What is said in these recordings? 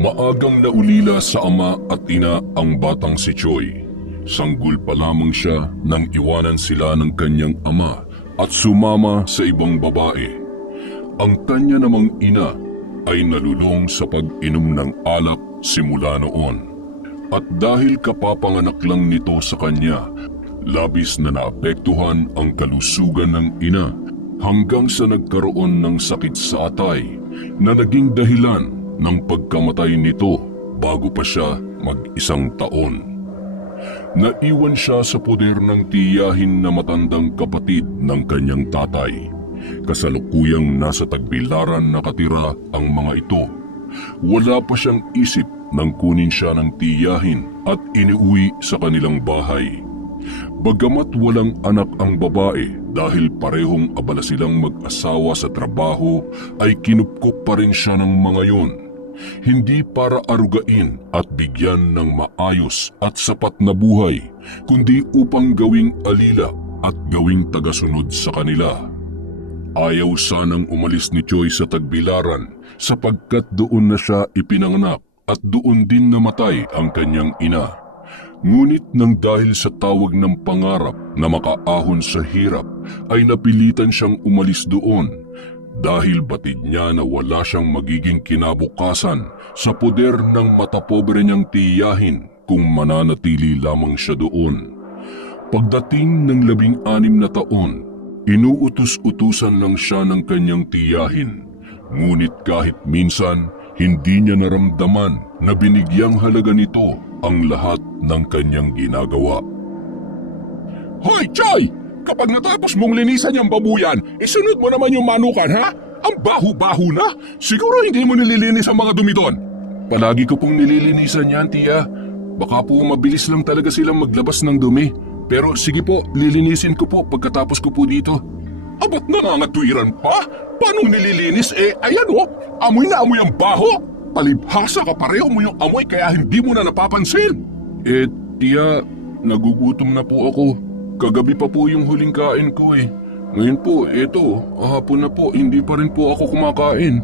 Maagang naulila sa ama at ina ang batang si Choi. Sanggol pa lamang siya nang iwanan sila ng kanyang ama at sumama sa ibang babae. Ang kanya namang ina ay nalulong sa pag-inom ng alak simula noon. At dahil kapapanganak lang nito sa kanya, labis na naapektuhan ang kalusugan ng ina hanggang sa nagkaroon ng sakit sa atay na naging dahilan ng pagkamatay nito bago pa siya mag-1 taon. Naiwan siya sa poder ng tiyahin na matandang kapatid ng kanyang tatay. Kasalukuyang nasa Tagbilaran nakatira ang mga ito. Wala pa siyang isip nang kunin siya ng tiyahin at iniuwi sa kanilang bahay. Bagamat walang anak ang babae dahil parehong abala silang mag-asawa sa trabaho, ay kinupkop pa rin siya ng mga yun. Hindi para arugain at bigyan ng maayos at sapat na buhay, kundi upang gawing alila at gawing tagasunod sa kanila. Ayaw sanang umalis ni Choi sa Tagbilaran sapagkat doon na siya ipinanganak at doon din namatay ang kanyang ina. Ngunit nang dahil sa tawag ng pangarap na makaahon sa hirap, ay napilitan siyang umalis doon dahil batid niya na wala siyang magiging kinabukasan sa poder ng matapobre niyang tiyahin kung mananatili lamang siya doon. Pagdating ng 16 na taon, inuutos-utusan lang siya ng kanyang tiyahin. Ngunit kahit minsan, hindi niya naramdaman na binigyang halaga nito ang lahat ng kanyang ginagawa. Hoy, Choi! Kapag natapos mong linisan yung babuyan, isunod mo naman yung manukan, ha? Ang baho-baho na! Siguro hindi mo nililinis ang mga dumi doon. Palagi ko pong nililinisan yan, tiya. Baka po mabilis lang talaga silang maglabas ng dumi. Pero sige po, lilinisin ko po pagkatapos ko po dito. Abat nangangatwiran pa? Paano nililinis ayan amoy na amoy ang baho. Palibhasa ka pareho mo yung amoy kaya hindi mo na napapansin. Tiya, nagugutom na po ako. Kagabi pa po yung huling kain ko Ngayon po, hapon na po, hindi pa rin po ako kumakain.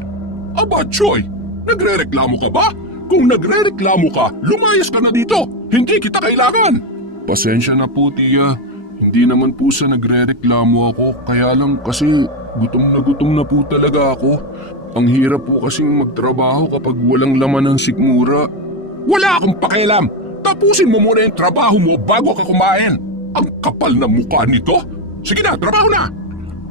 Aba, Choi, nagrereklamo ka ba? Kung nagrereklamo ka, lumayas ka na dito. Hindi kita kailangan. Pasensya na po, tiya. Hindi naman po sa nagrereklamo ako, kaya lang kasi gutom na po talaga ako. Ang hirap po kasing magtrabaho kapag walang laman ng sikmura. Wala akong pakialam! Tapusin mo muna yung trabaho mo bago ka kumain. Ang kapal na mukha nito! Sige na, trabaho na!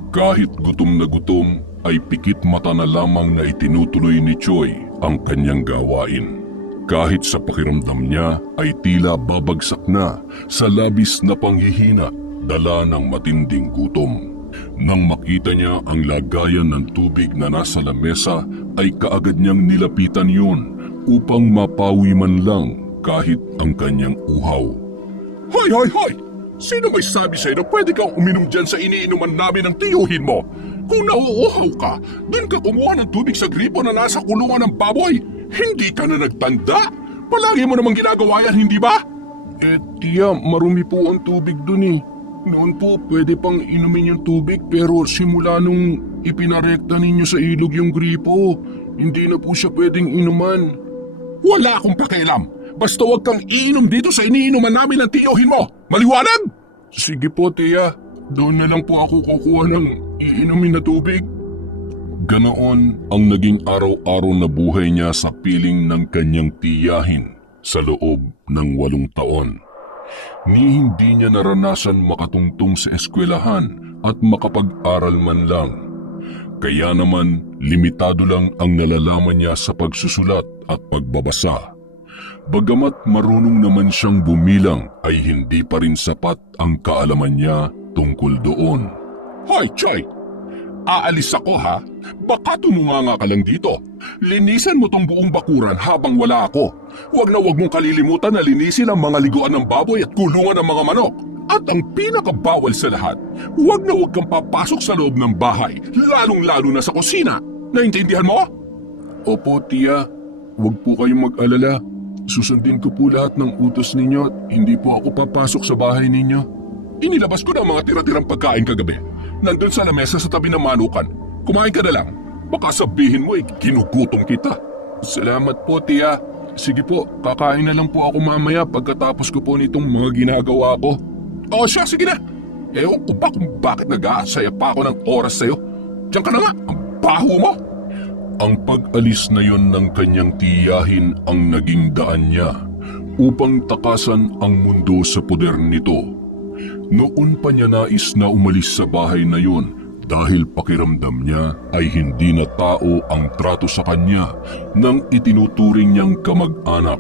Kahit gutom na gutom, ay pikit mata na lamang na itinutuloy ni Choi ang kanyang gawain. Kahit sa pakiramdam niya ay tila babagsak na sa labis na panghihina dala ng matinding gutom. Nang makita niya ang lagayan ng tubig na nasa lamesa ay kaagad niyang nilapitan yun upang mapawi man lang kahit ang kanyang uhaw. Hoy! Sino may sabi sa'yo na pwede kang uminom dyan sa iniinuman namin ng tiyuhin mo? Kung nauuhaw ka, doon ka kumuha ng tubig sa gripo na nasa kulungan ng baboy. Hindi ka na nagtanda? Palagi mo namang ginagawa yan, hindi ba? Tiya, marumi po ang tubig doon Noon po, pwede pang inumin yung tubig pero simula nung ipinarekta ninyo sa ilog yung gripo, hindi na po siya pwedeng inuman. Wala akong pakialam! Basta huwag kang iinom dito sa iniinuman namin ng tiyuhin mo! Maliwanag? Sige po, tiya. Doon na lang po ako kukuha ng iinumin na tubig. Ganoon ang naging araw-araw na buhay niya sa piling ng kanyang tiyahin sa loob ng 8 taon. Ni hindi niya naranasan makatungtong sa eskwelahan at makapag-aral man lang. Kaya naman limitado lang ang nalalaman niya sa pagsusulat at pagbabasa. Bagamat marunong naman siyang bumilang ay hindi pa rin sapat ang kaalaman niya tungkol doon. Hoy, Choi! Aalis ako ha? Baka tumunganga ka lang dito. Linisan mo tong buong bakuran habang wala ako. Huwag mong kalilimutan na linisin ang mga liguan ng baboy at kulungan ng mga manok. At ang pinakabawal sa lahat, huwag kang papasok sa loob ng bahay, lalong-lalo na sa kusina. Naintindihan mo? Opo, tiya. Huwag po kayong mag-alala. Susundin ko po lahat ng utos ninyo at hindi po ako papasok sa bahay ninyo. Inilabas ko na ang mga tira-tirang pagkain kagabi. Nandun sa lamesa sa tabi ng manukan. Kumain ka na lang. Baka sabihin mo ginugutom kita. Salamat po, tiya. Sige po, kakain na lang po ako mamaya pagkatapos ko po nitong mga ginagawa ko. O siya, sige na. Ewan ko ba kung bakit nag-aasaya pa ako ng oras sa'yo. Diyan ka na nga, ang baho mo. Ang pag-alis na yon ng kanyang tiyahin ang naging daan niya upang takasan ang mundo sa poder nito. Noon pa niya nais na umalis sa bahay na yon dahil pakiramdam niya ay hindi na tao ang trato sa kanya ng itinuturing niyang kamag-anak.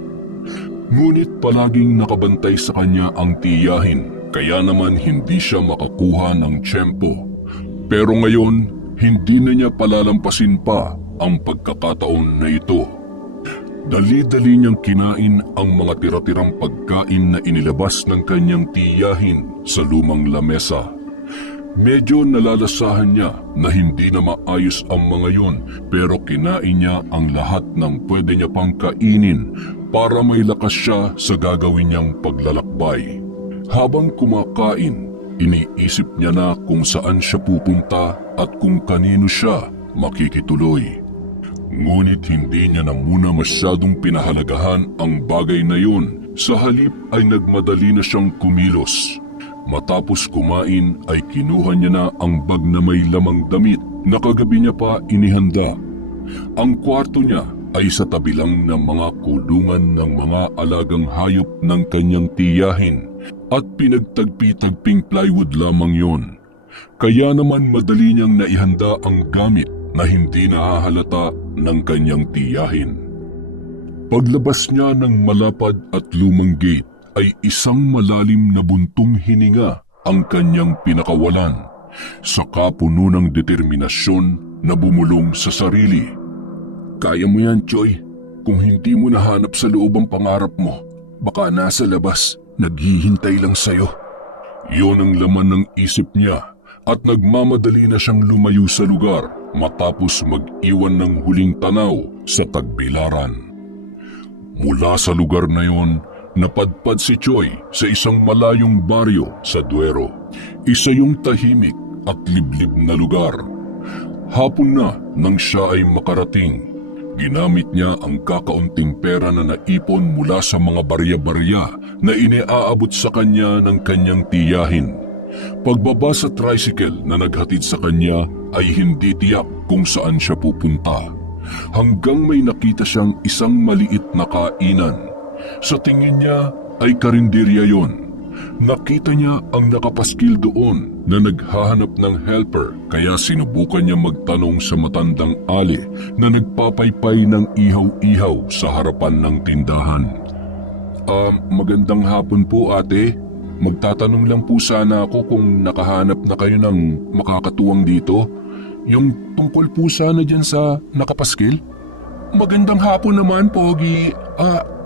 Ngunit palaging nakabantay sa kanya ang tiyahin, kaya naman hindi siya makakuha ng tiyempo. Pero ngayon, hindi na niya palalampasin pa ang pagkakataon na ito. Dali-dali niyang kinain ang mga tira-tirang pagkain na inilabas ng kanyang tiyahin sa lumang lamesa. Medyo nalalasahan niya na hindi na maayos ang mga yon, pero kinain niya ang lahat ng pwede niya pang kainin para may lakas siya sa gagawin niyang paglalakbay. Habang kumakain, iniisip niya na kung saan siya pupunta at kung kanino siya makikituloy. Ngunit hindi niya na muna masyadong pinahalagahan ang bagay na yun. Sa halip ay nagmadali na siyang kumilos. Matapos kumain ay kinuha niya na ang bag na may lamang damit na kagabi niya pa inihanda. Ang kwarto niya ay sa tabi lang ng mga kulungan ng mga alagang hayop ng kanyang tiyahin at pinagtagpi-tagping plywood lamang yon. Kaya naman madali niyang naihanda ang gamit na hindi nahahalata ng kanyang tiyahin. Paglabas niya ng malapad at lumang gate ay isang malalim na buntong hininga ang kanyang pinakawalan. Saka puno ng determinasyon na bumulong sa sarili. Kaya mo yan, Choy. Kung hindi mo nahanap sa loob ang pangarap mo, baka nasa labas, naghihintay lang sa'yo. Yun ang laman ng isip niya at nagmamadali na siyang lumayo sa lugar matapos mag-iwan ng huling tanaw sa tagbilaran. Mula sa lugar na yon, napadpad si Choy sa isang malayong baryo sa Duero. Isa yung tahimik at liblib na lugar. Hapon na nang siya ay makarating. Ginamit niya ang kakaunting pera na naipon mula sa mga barya-barya na iniaabot sa kanya ng kanyang tiyahin. Pagbaba sa tricycle na naghatid sa kanya ay hindi tiyak kung saan siya pupunta. Hanggang may nakita siyang isang maliit na kainan. Sa tingin niya ay karinderya yon. Nakita niya ang nakapaskil doon na naghahanap ng helper, kaya sinubukan niya magtanong sa matandang ali na nagpapaypay ng ihaw-ihaw sa harapan ng tindahan. Magandang hapon po, ate. Magtatanong lang po sana ako kung nakahanap na kayo ng makakatuwang dito. Yung tungkol po sana dyan sa nakapaskil. Magandang hapon naman, Pogi.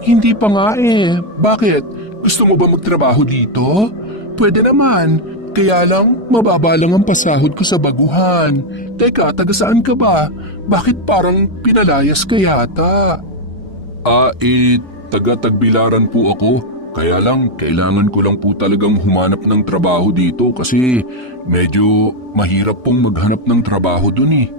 Hindi pa nga eh. Bakit? Gusto mo ba magtrabaho dito? Pwede naman. Kaya lang, mababa lang ang pasahod ko sa baguhan. Teka, taga saan ka ba? Bakit parang pinalayas ka yata? Taga-Tagbilaran po ako. Kaya lang, kailangan ko lang po talagang humanap ng trabaho dito kasi medyo mahirap pong maghanap ng trabaho dun eh.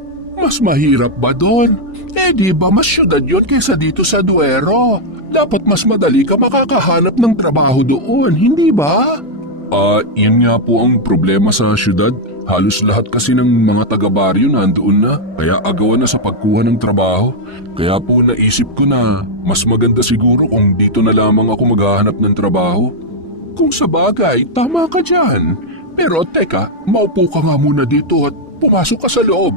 Mas mahirap ba doon? Di ba mas syudad yun kaysa dito sa Duero? Dapat mas madali ka makakahanap ng trabaho doon, hindi ba? Yun nga po ang problema sa syudad. Halos lahat kasi ng mga taga-baryo nandoon na, kaya agawan na sa pagkuha ng trabaho. Kaya po naisip ko na mas maganda siguro kung dito na lamang ako maghahanap ng trabaho. Kung sa bagay, tama ka dyan. Pero teka, maupo ka nga muna dito at pumasok ka sa loob.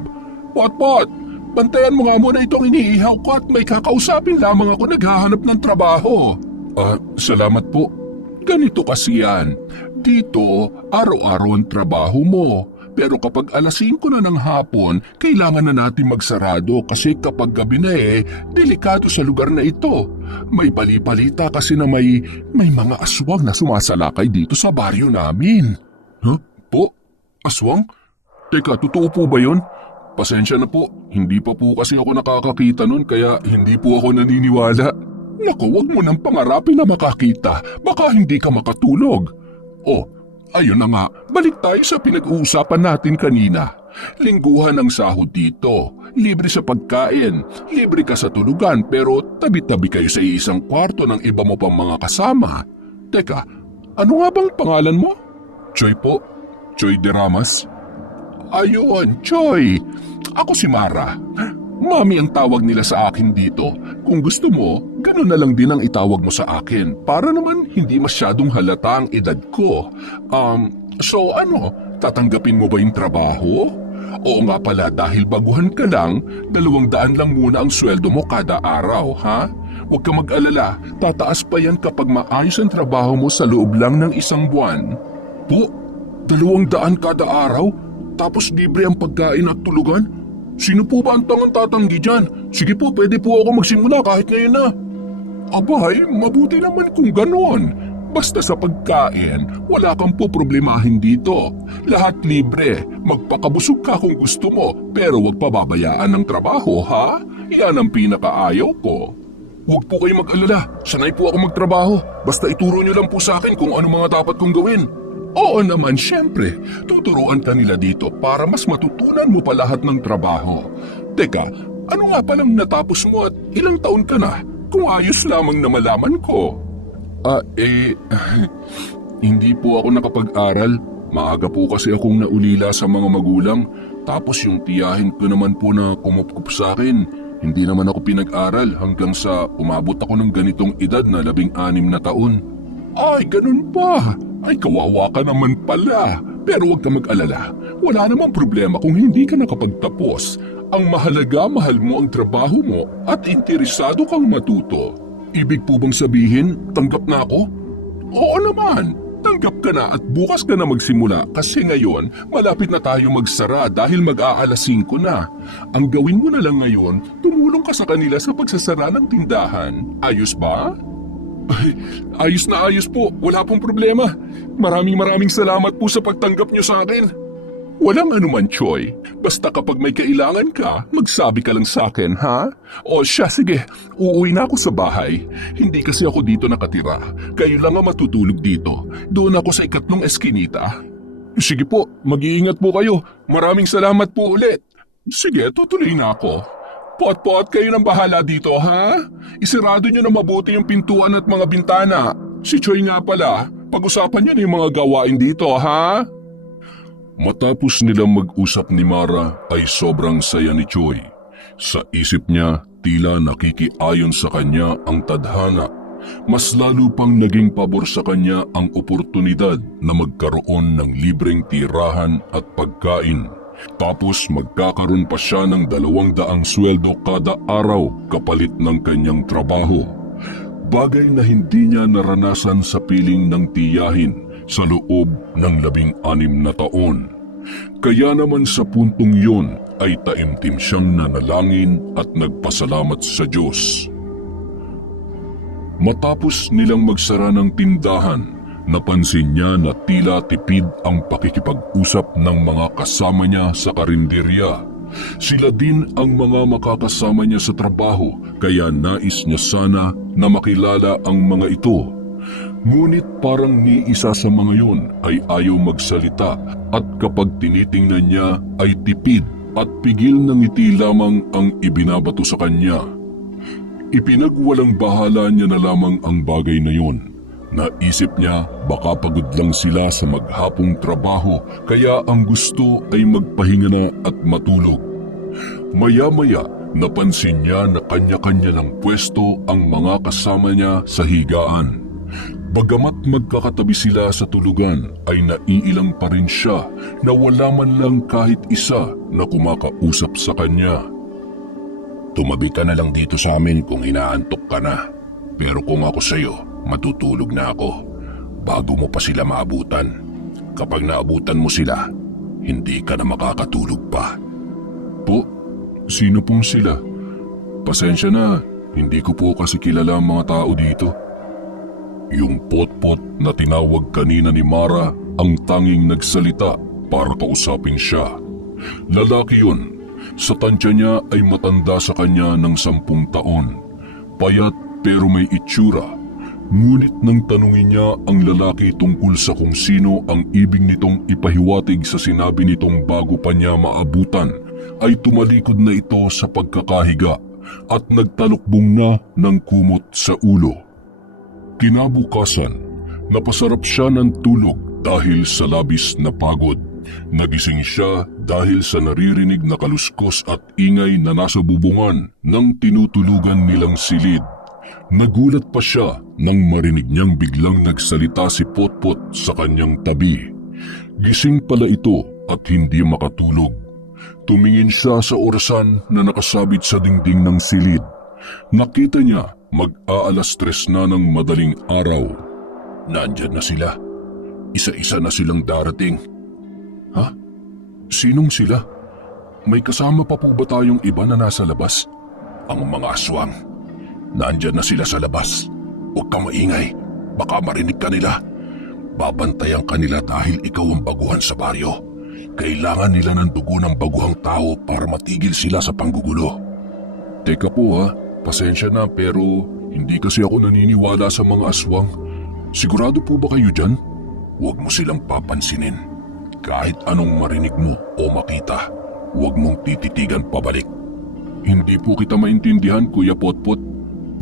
Pot, bantayan mo nga muna itong iniihaw ko at may kakausapin lamang ako naghahanap ng trabaho. Salamat po. Ganito kasi yan. Dito, araw-araw ang trabaho mo. Pero kapag alas 5 na ng hapon, kailangan na natin magsarado kasi kapag gabi na delikado sa lugar na ito. May bali-balita kasi na may mga aswang na sumasalakay dito sa baryo namin. Po? Aswang? Teka, totoo po ba yun? Pasensya na po, hindi pa po kasi ako nakakakita nun kaya hindi po ako naniniwala. Naku, wag mo nang pangarapin na makakita, baka hindi ka makatulog. Ayun na nga, balik tayo sa pinag-uusapan natin kanina. Lingguhan ang sahod dito. libre sa pagkain, libre ka sa tulugan pero tabi-tabi kayo sa isang kwarto ng iba mo pang mga kasama. Teka, ano nga bang pangalan mo? Choy po, Choy de Ramas. Ayun, Choy. Ako si Mara. Mami ang tawag nila sa akin dito. Kung gusto mo, ganun na lang din ang itawag mo sa akin para naman hindi masyadong halata ang edad ko. So ano, tatanggapin mo ba yung trabaho? Oo nga pala, dahil baguhan ka lang, 200 lang muna ang sweldo mo kada araw, ha? Huwag ka mag-alala, tataas pa yan kapag maayos ang trabaho mo sa loob lang ng 1 buwan. Po, 200 kada araw? Tapos libre ang pagkain at tulugan? Sino po ba ang tangang tatanggi dyan? Sige po, pwede po ako magsimula kahit ngayon na. Abay, mabuti naman kung ganon. Basta sa pagkain, wala kang po problemahin dito. Lahat libre, magpakabusog ka kung gusto mo, pero huwag pababayaan ng trabaho, ha? Yan ang pinakaayaw ko. Huwag po kayo mag-alala, sanay po ako magtrabaho. Basta ituro niyo lang po sa akin kung ano mga dapat kong gawin. Oo naman, syempre. Tuturuan ka nila dito para mas matutunan mo pa lahat ng trabaho. Teka, ano nga palang natapos mo at ilang taon ka na? Kung ayos lamang na malaman ko. Hindi po ako nakapag-aral. Maaga po kasi akong naulila sa mga magulang. Tapos yung tiyahin ko naman po na kumupkup sa akin. Hindi naman ako pinag-aral hanggang sa umabot ako ng ganitong edad na 16 na taon. Ay, ganun ba? Ay, kawawa ka naman pala. Pero huwag ka mag-alala. Wala namang problema kung hindi ka nakapagtapos. Ang mahalaga, mahal mo ang trabaho mo at interesado kang matuto. Ibig po bang sabihin, tanggap na ako? Oo naman, tanggap ka na at bukas ka na magsimula kasi ngayon malapit na tayo magsara dahil mag-aalas 5 na. Ang gawin mo na lang ngayon, tumulong ka sa kanila sa pagsasara ng tindahan. Ayos ba? Ayos na ayos po, wala pong problema. Maraming salamat po sa pagtanggap niyo sa akin. Walang anuman, Choy. Basta kapag may kailangan ka, magsabi ka lang sa akin, ha? O siya, sige. Uuwi na ako sa bahay. Hindi kasi ako dito nakatira. Kayo lang ang matutulog dito. Doon ako sa 2 eskinita. Sige po, mag-iingat po kayo. Maraming salamat po ulit. Sige, tutuloy na ako. Pot-pot, kayo nang bahala dito, ha? Isarado nyo na mabuti yung pintuan at mga bintana. Si Choy nga pala, pag-usapan niyo na yung mga gawain dito, ha? Matapos nilang mag-usap ni Mara ay sobrang saya ni Choy. Sa isip niya, tila nakikiayon sa kanya ang tadhana. Mas lalo pang naging pabor sa kanya ang oportunidad na magkaroon ng libreng tirahan at pagkain. Tapos magkakaroon pa siya ng 200 sweldo kada araw kapalit ng kanyang trabaho. Bagay na hindi niya naranasan sa piling ng tiyahin sa loob ng 16 na taon. Kaya naman sa puntong yon ay taimtim siyang nanalangin at nagpasalamat sa Diyos. Matapos nilang magsara ng tindahan, napansin niya na tila tipid ang pakikipag-usap ng mga kasama niya sa karinderya. Sila din ang mga makakasama niya sa trabaho kaya nais niya sana na makilala ang mga ito. Ngunit parang ni isa sa mga yun ay ayaw magsalita at kapag tinitingnan niya ay tipid at pigil ng ngiti lamang ang ibinabato sa kanya. Ipinagwalang bahala niya na lamang ang bagay na yun. Naisip niya baka pagod lang sila sa maghapong trabaho kaya ang gusto ay magpahinga na at matulog. Maya-maya napansin niya na kanya-kanya lang pwesto ang mga kasama niya sa higaan. Bagamat magkakatabi sila sa tulugan ay naiilang pa rin siya na wala man lang kahit isa na kumakausap sa kanya. Tumabi ka na lang dito sa amin kung inaantok ka na. Pero kung ako sa'yo, matutulog na ako bago mo pa sila maabutan. Kapag naabutan mo sila, hindi ka na makakatulog pa. Po, sino pong sila? Pasensya na, hindi ko po kasi kilala ang mga tao dito. Yung pot-pot na tinawag kanina ni Mara ang tanging nagsalita para kausapin siya. Lalaki yun. Sa tansya niya ay matanda sa kanya ng 10 taon. Payat pero may itsura. Ngunit nang tanungin niya ang lalaki tungkol sa kung sino ang ibig nitong ipahiwatig sa sinabi nitong bago pa niya maabutan, ay tumalikod na ito sa pagkakahiga at nagtalukbong na ng kumot sa ulo. Kinabukasan, napasarap siya ng tulog dahil sa labis na pagod. Nagising siya dahil sa naririnig na kaluskos at ingay na nasa bubungan ng tinutulugan nilang silid. Nagulat pa siya nang marinig niyang biglang nagsalita si Potpot sa kanyang tabi. Gising pala ito at hindi makatulog. Tumingin siya sa orasan na nakasabit sa dingding ng silid. Nakita niya mag-aalas 3 na ng madaling araw. Nandyan na sila. Isa-isa na silang darating. Ha? Sinong sila? May kasama pa po ba tayong iba na nasa labas? Ang mga aswang. Nandyan na sila sa labas. Huwag kang maingay. Baka marinig ka nila. Babantayan ka nila dahil ikaw ang baguhan sa baryo. Kailangan nila ng dugo ng baguhang tao para matigil sila sa panggugulo. Teka po ha, pasensya na pero hindi kasi ako naniniwala sa mga aswang. Sigurado po ba kayo dyan? Huwag mo silang papansinin. Kahit anong marinig mo o makita, huwag mong tititigan pabalik. Hindi po kita maintindihan, Kuya Potpot.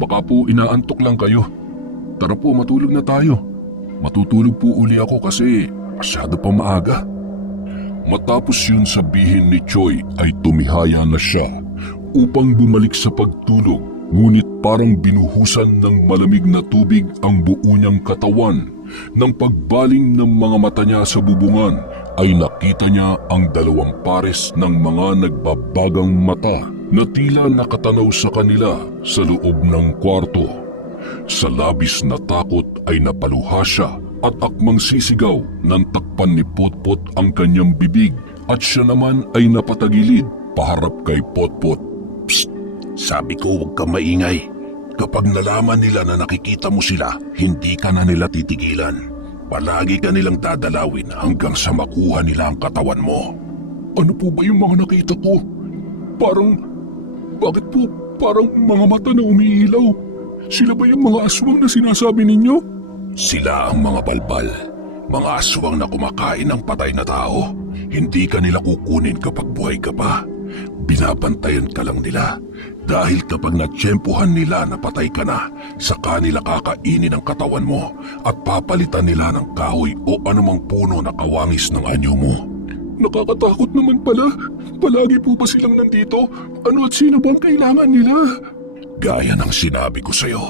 Baka po inaantok lang kayo. Tara po, matulog na tayo. Matutulog po uli ako kasi masyado pa maaga. Matapos yun sabihin ni Choi ay tumihaya na siya upang bumalik sa pagtulog, ngunit parang binuhusan ng malamig na tubig ang buo niyang katawan. Nang pagbaling ng mga mata niya sa bubungan ay nakita niya ang 2 pares ng mga nagbabagang mata na tila nakatanaw sa kanila sa loob ng kwarto. Sa labis na takot ay napaluha siya at akmang sisigaw nang takpan ni Potpot ang kanyang bibig at siya naman ay napatagilid paharap kay Potpot. Psst! Sabi ko huwag kang maingay. Kapag nalaman nila na nakikita mo sila, hindi ka na nila titigilan. Palagi ka nilang dadalawin hanggang sa makuha nila ang katawan mo. Ano po ba yung mga nakita ko? Bakit po parang mga mata na umiilaw? Sila ba yung mga aswang na sinasabi ninyo? Sila ang mga balbal. Mga aswang na kumakain ng patay na tao. Hindi ka nila kukunin kapag buhay ka pa. Binabantayan ka lang nila. Dahil kapag natsyempohan nila na patay ka na, saka nila kakainin ang katawan mo at papalitan nila ng kahoy o anumang puno na kawangis ng anyo mo. Nakakatakot naman pala. Palagi po ba silang nandito? Ano at sino bang kailangan nila? Gaya ng sinabi ko sa'yo,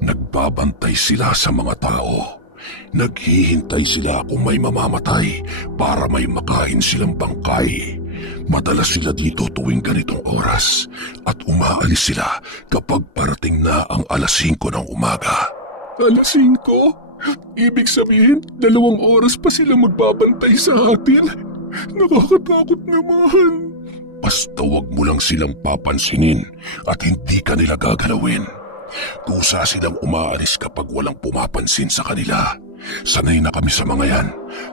nagbabantay sila sa mga tao. Naghihintay sila kung may mamamatay para may makain silang bangkay. Madalas sila dito tuwing ganitong oras at umaalis sila kapag parating na ang alas 5 ng umaga. Alas 5? Ibig sabihin, 2 oras pa sila magbabantay sa atin? Nakakatakot naman. Basta wag mo lang silang papansinin at hindi ka nila gagalawin. Kusa silang umaalis kapag walang pumapansin sa kanila. Sanay na kami sa mga yan,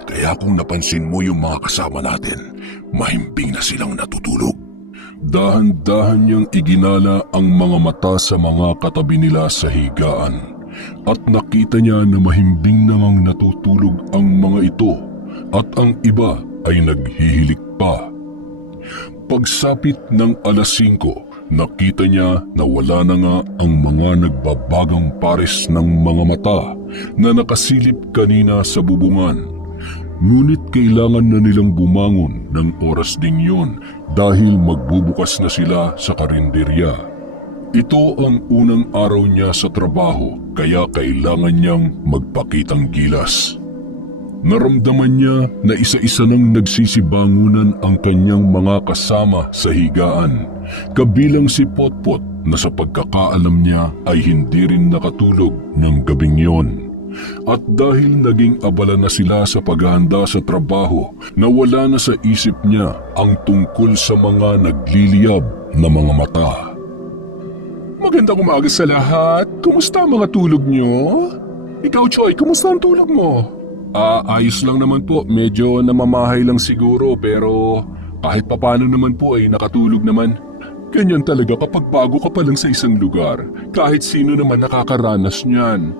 kaya kung napansin mo yung mga kasama natin, mahimbing na silang natutulog. Dahan-dahan niyang iginala ang mga mata sa mga katabi nila sa higaan at nakita niya na mahimbing namang natutulog ang mga ito at ang iba ay naghihilik pa. Pagsapit ng alas 5, nakita niya na wala na nga ang mga nagbabagang pares ng mga mata na nakasilip kanina sa bubungan. Ngunit kailangan na nilang bumangon ng oras ding yun dahil magbubukas na sila sa karinderya. Ito ang unang araw niya sa trabaho kaya kailangan niyang magpakitang gilas. Naramdaman niya na isa-isa nang nagsisibangunan ang kanyang mga kasama sa higaan, kabilang si Potpot na sa pagkakaalam niya ay hindi rin nakatulog ng gabing yon. At dahil naging abala na sila sa paghahanda sa trabaho, nawala na sa isip niya ang tungkol sa mga nagliliyab na mga mata. Magandang umaga sa lahat. Kumusta ang mga tulog niyo? Ikaw, Choi, kumusta ang tulog mo? Ayos lang naman po. Medyo namamahay lang siguro pero kahit papano naman po ay nakatulog naman. Ganyan talaga kapag bago ka pa lang sa isang lugar. Kahit sino naman nakakaranas niyan.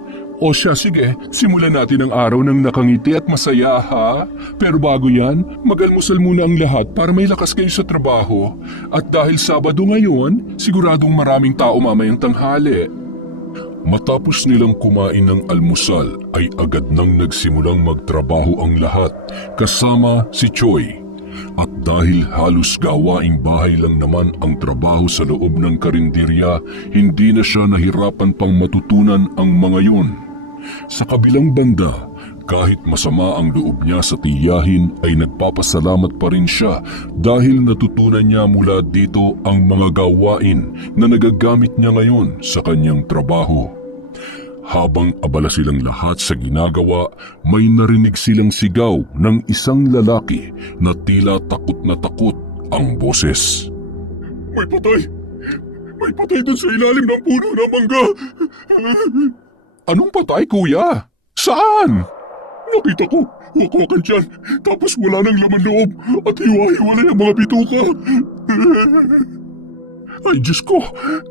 O siya, sige, simulan natin ang araw ng nakangiti at masaya, ha? Pero bago yan, mag-almusal muna ang lahat para may lakas kayo sa trabaho. At dahil Sabado ngayon, siguradong maraming tao mamayang tanghali. Matapos nilang kumain ng almusal ay agad nang nagsimulang magtrabaho ang lahat, kasama si Choi. At dahil halos gawaing bahay lang naman ang trabaho sa loob ng karinderya, hindi na siya nahirapan pang matutunan ang mga yun. Sa kabilang banda, kahit masama ang loob niya sa tiyahin ay nagpapasalamat pa rin siya dahil natutunan niya mula dito ang mga gawain na nagagamit niya ngayon sa kanyang trabaho. Habang abala silang lahat sa ginagawa, may narinig silang sigaw ng isang lalaki na tila takot na takot ang boses. May patay! May patay doon sa ilalim ng puno ng mangga! Anong patay, kuya? Saan? Nakita ko, wakwakan dyan, tapos wala nang laman loob at hiwa-hiwalay ang mga bituka. Ay Diyos ko,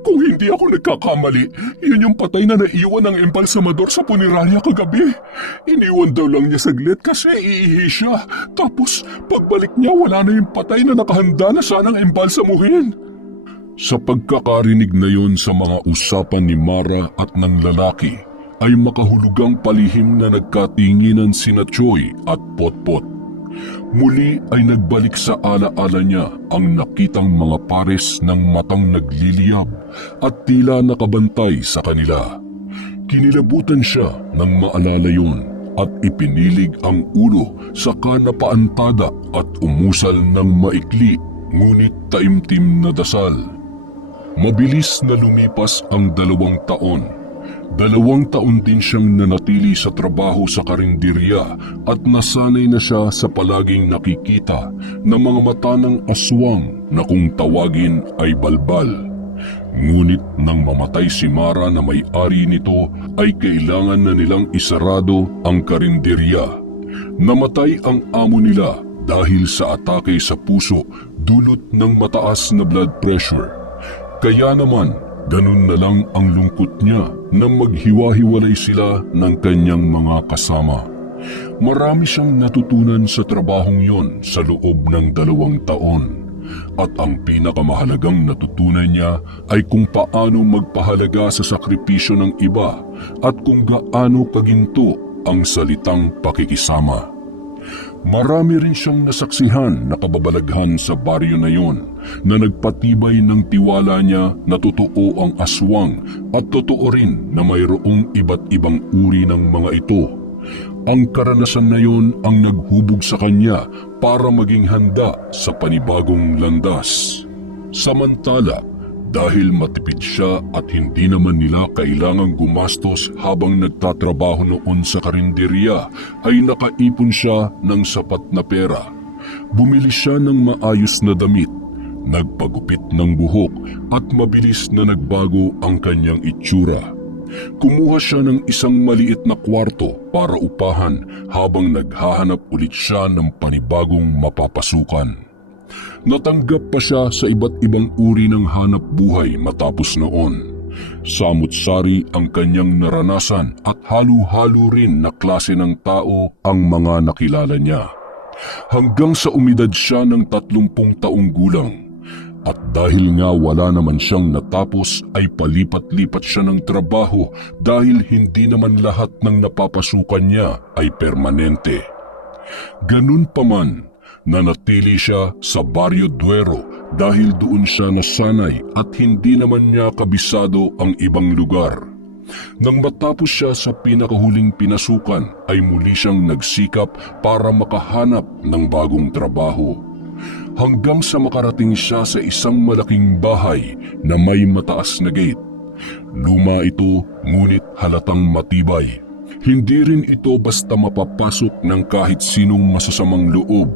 kung hindi ako nagkakamali, yun yung patay na naiwan ng embalsamador sa punerarya kagabi. Iniwan daw lang niya saglit kasi iihi siya. Tapos pagbalik niya wala na yung patay na nakahanda na sanang embalsamuhin. Sa pagkakarinig na yun sa mga usapan ni Mara at ng lalaki, ay makahulugang palihim na nagkatinginan sina Choi at Potpot. Muli ay nagbalik sa alaala niya ang nakitang mga pares ng matang nagliliyab at tila nakabantay sa kanila. Kinilabutan siya nang maalala yun at ipinilig ang ulo saka napaantada at umusal ng maikli ngunit taimtim na dasal. Mabilis na lumipas ang 2 taon. 2 taon din siyang nanatili sa trabaho sa karinderya at nasanay na siya sa palaging nakikita na mga mata ng aswang na kung tawagin ay balbal. Ngunit nang mamatay si Mara na may-ari nito ay kailangan na nilang isarado ang karinderya. Namatay ang amo nila dahil sa atake sa puso dulot ng mataas na blood pressure. Kaya naman, ganun na lang ang lungkot niya nang maghiwa-hiwalay sila ng kanyang mga kasama. Marami siyang natutunan sa trabahong yon sa loob ng 2 taon. At ang pinakamahalagang natutunan niya ay kung paano magpahalaga sa sakripisyo ng iba at kung gaano kaginto ang salitang pakikisama. Marami rin siyang nasaksihan na kababalaghan sa baryo na yon na nagpatibay ng tiwala niya na totoo ang aswang at totoo rin na mayroong iba't ibang uri ng mga ito. Ang karanasan na yon ang naghubog sa kanya para maging handa sa panibagong landas. Samantala, dahil matipid siya at hindi naman nila kailangang gumastos habang nagtatrabaho noon sa karinderya, ay nakaipon siya ng sapat na pera. Bumili siya ng maayos na damit, nagpagupit ng buhok at mabilis na nagbago ang kanyang itsura. Kumuha siya ng isang maliit na kwarto para upahan habang naghahanap ulit siya ng panibagong mapapasukan. Natanggap pa siya sa iba't ibang uri ng hanap buhay matapos noon. Samut-sari ang kanyang naranasan at halo-halo rin na klase ng tao ang mga nakilala niya. Hanggang sa umidad siya ng 30 taong gulang. At dahil nga wala naman siyang natapos ay palipat-lipat siya ng trabaho dahil hindi naman lahat ng napapasukan niya ay permanente. Ganun pa man, nanatili siya sa Barrio Duero dahil doon siya nasanay at hindi naman niya kabisado ang ibang lugar. Nang matapos siya sa pinakahuling pinasukan ay muli siyang nagsikap para makahanap ng bagong trabaho. Hanggang sa makarating siya sa isang malaking bahay na may mataas na gate. Luma ito ngunit halatang matibay. Hindi rin ito basta mapapasok ng kahit sinong masasamang loob.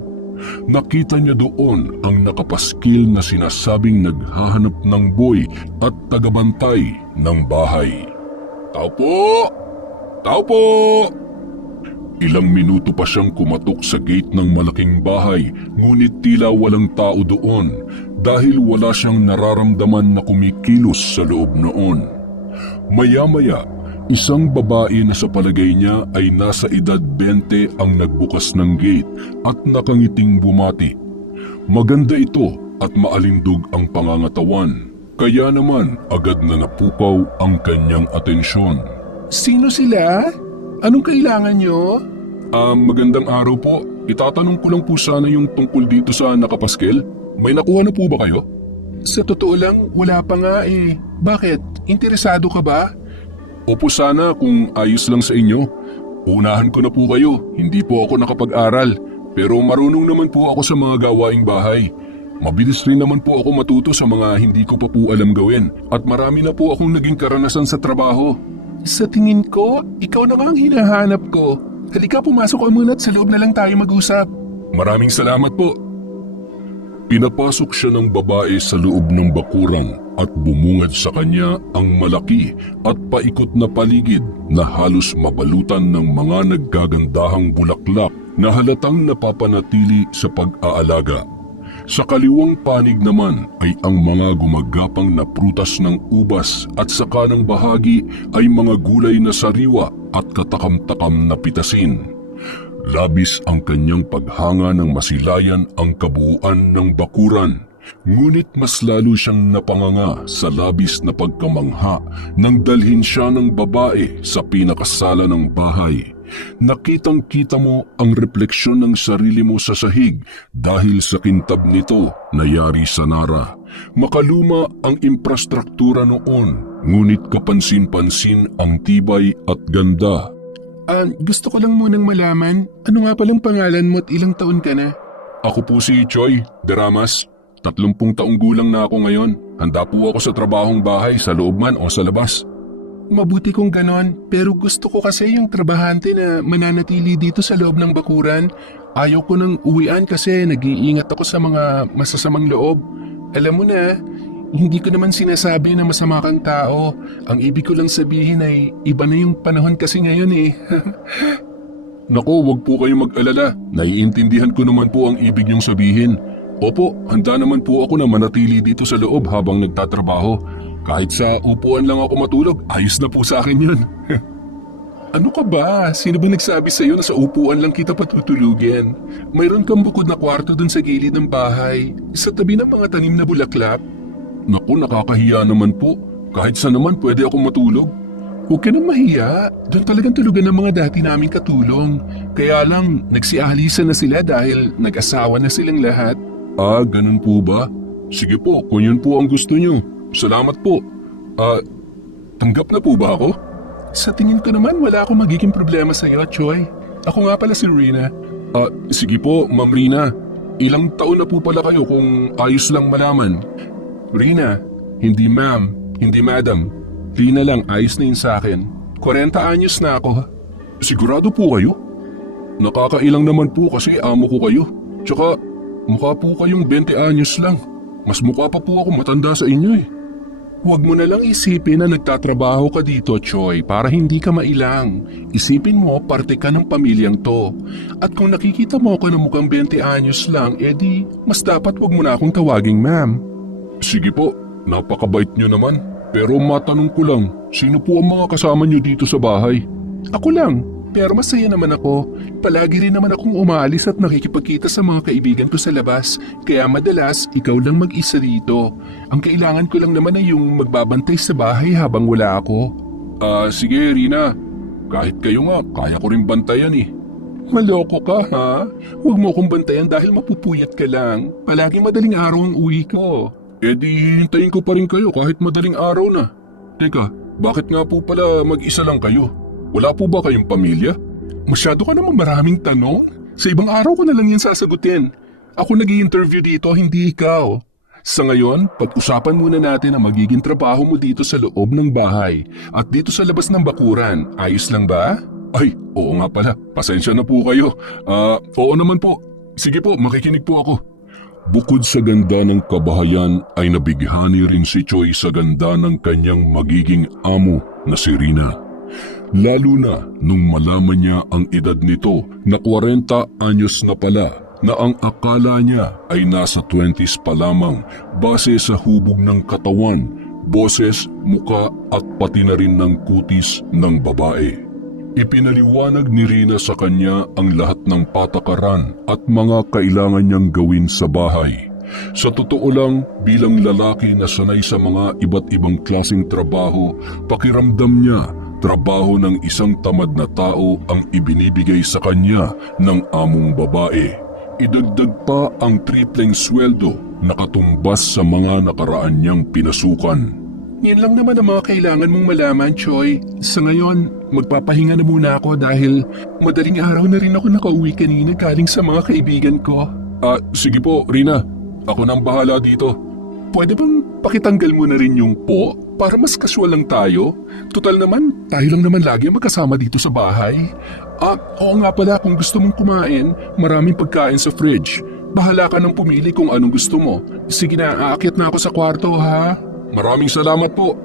Nakita niya doon ang nakapaskil na sinasabing naghahanap ng boy at tagabantay ng bahay. Tao po! Tao po! Ilang minuto pa siyang kumatok sa gate ng malaking bahay ngunit tila walang tao doon dahil wala siyang nararamdaman na kumikilos sa loob noon. Maya-maya Isang babae na sa palagay niya ay nasa edad 20 ang nagbukas ng gate at nakangiting bumati. Maganda ito at maalindog ang pangangatawan, kaya naman agad na napukaw ang kanyang atensyon. Sino sila? Anong kailangan nyo? Magandang araw po. Itatanong ko lang po sana yung tungkol dito sa nakapaskel. May nakuha na po ba kayo? Sa totoo lang, wala pa nga eh. Bakit? Interesado ka ba? Opo sana kung ayos lang sa inyo. Unahan ko na po kayo, hindi po ako nakapag-aral. Pero marunong naman po ako sa mga gawaing bahay. Mabilis rin naman po ako matuto sa mga hindi ko pa po alam gawin. At marami na po akong naging karanasan sa trabaho. Sa tingin ko, ikaw na nga ang hinahanap ko. Halika, pumasok ka muna at sa loob na lang tayo mag-usap. Maraming salamat po. Pinapasok siya ng babae sa loob ng bakuran at bumungad sa kanya ang malaki at paikot na paligid na halos mabalutan ng mga naggagandahang bulaklak na halatang napapanatili sa pag-aalaga. Sa kaliwang panig naman ay ang mga gumagapang na prutas ng ubas at sa kanang bahagi ay mga gulay na sariwa at katakam-takam na pitasin. Labis ang kanyang paghanga ng masilayan ang kabuuan ng bakuran, ngunit mas lalo siyang napanganga sa labis na pagkamangha nang dalhin siya ng babae sa pinakasala ng bahay. Nakitang-kita mo ang refleksyon ng sarili mo sa sahig dahil sa kintab nito na yari sa Nara. Makaluma ang infrastruktura noon, ngunit kapansin-pansin ang tibay at ganda. Gusto ko lang munang malaman, ano nga palang pangalan mo at ilang taon ka na? Ako po si Choi Deramas. 30 taong gulang na ako ngayon. Handa po ako sa trabahong bahay sa loob man o sa labas. Mabuti kung ganon, pero gusto ko kasi yung trabahante na mananatili dito sa loob ng bakuran. Ayaw ko nang uwian kasi nag-iingat ako sa mga masasamang loob. Alam mo na, hindi ko naman sinasabi na masama kang tao. Ang ibig ko lang sabihin ay iba na yung panahon kasi ngayon eh. Naku, wag po kayong mag-alala. Naiintindihan ko naman po ang ibig niyong sabihin. Opo, handa naman po ako na manatili dito sa loob habang nagtatrabaho. Kahit sa upuan lang ako matulog, ayos na po sa akin yun. Ano ka ba? Sino ba nagsabi sa'yo na sa upuan lang kita patutulugin? Mayroon kang bukod na kwarto dun sa gilid ng bahay, sa tabi ng mga tanim na bulaklak. Naku, nakakahiya naman po. Kahit saan naman pwede akong matulog. Huwag ka nang mahiya. Doon talagang tulugan ng mga dati naming katulong. Kaya lang, nagsialisan na sila dahil nag-asawa na silang lahat. Ganun po ba? Sige po, kung yun po ang gusto niyo. Salamat po. Tanggap na po ba ako? Sa tingin ko naman, wala akong magiging problema sa iyo, Choi. Ako nga pala si Rina. Sige po, Ma'am Rina. Ilang taon na po pala kayo kung ayos lang malaman? Rina, hindi ma'am, hindi madam. Rina lang, ayos na yun sa akin. 40 anyos na ako. Sigurado po kayo? Nakakailang naman po kasi amo ko kayo. Tsaka mukha po kayong 20 anyos lang. Mas mukha pa po ako matanda sa inyo eh. Huwag mo na lang isipin na nagtatrabaho ka dito, Choi, para hindi ka mailang. Isipin mo, parte ka ng pamilyang to. At kung nakikita mo ako na mukhang 20 anyos lang, edi mas dapat huwag mo na akong tawaging ma'am. Sige po, napakabait nyo naman. Pero matanong ko lang, sino po ang mga kasama nyo dito sa bahay? Ako lang, pero masaya naman ako. Palagi rin naman akong umaalis at nakikipagkita sa mga kaibigan ko sa labas. Kaya madalas, ikaw lang mag-isa dito. Ang kailangan ko lang naman ay yung magbabantay sa bahay habang wala ako. Sige Rina. Kahit kayo nga, kaya ko rin bantayan eh. Maloko ka ha? Huwag mo akong bantayan dahil mapupuyat ka lang. Palagi madaling araw ang uwi ko. Di hihintayin ko pa rin kayo kahit madaling araw na. Teka, bakit nga po pala mag-isa lang kayo? Wala po ba kayong pamilya? Masyado ka naman maraming tanong. Sa ibang araw ko na lang yan sasagutin. Ako nag-i-interview dito, hindi ikaw. Sa ngayon, pag-usapan muna natin ang magiging trabaho mo dito sa loob ng bahay at dito sa labas ng bakuran. Ayos lang ba? Ay, oo nga pala. Pasensya na po kayo. Oo naman po. Sige po, makikinig po ako. Bukod sa ganda ng kabahayan ay nabighani rin si Choi sa ganda ng kanyang magiging amo na si Rina. Lalo na nung malaman niya ang edad nito na 40 anyos na pala na ang akala niya ay nasa 20s pa lamang base sa hubog ng katawan, boses, muka at pati na rin ng kutis ng babae. Ipinaliwanag ni Rina sa kanya ang lahat ng patakaran at mga kailangan niyang gawin sa bahay. Sa totoo lang, bilang lalaki na sanay sa mga iba't ibang klaseng trabaho, pakiramdam niya, trabaho ng isang tamad na tao ang ibinibigay sa kanya ng among babae. Idagdag pa ang tripleng sweldo na katumbas sa mga nakaraan niyang pinasukan. Yan lang naman ang mga kailangan mong malaman, Choi. Sa ngayon, magpapahinga na muna ako dahil madaling araw na rin ako nakauwi kanina galing sa mga kaibigan ko. Sige po, Rina. Ako nang bahala dito. Pwede bang pakitanggal mo na rin yung po para mas casual lang tayo? Total naman, tayo lang naman lagi magkasama dito sa bahay. Oo nga pala, kung gusto mong kumain, maraming pagkain sa fridge. Bahala ka nang pumili kung anong gusto mo. Sige na, aakyat na ako sa kwarto ha. Maraming salamat po.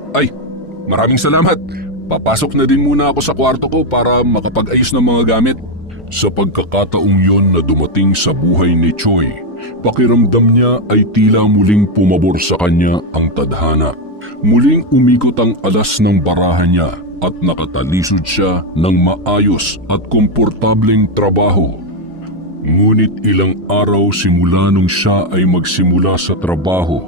Maraming salamat. Papasok na din muna ako sa kwarto ko para makapag-ayos ng mga gamit. Sa pagkakataong yon na dumating sa buhay ni Choi, pakiramdam niya ay tila muling pumabor sa kanya ang tadhana. Muling umikot ang alas ng barahan niya at nakatalisod siya ng maayos at komportableng trabaho. Ngunit ilang araw simula nung siya ay magsimula sa trabaho,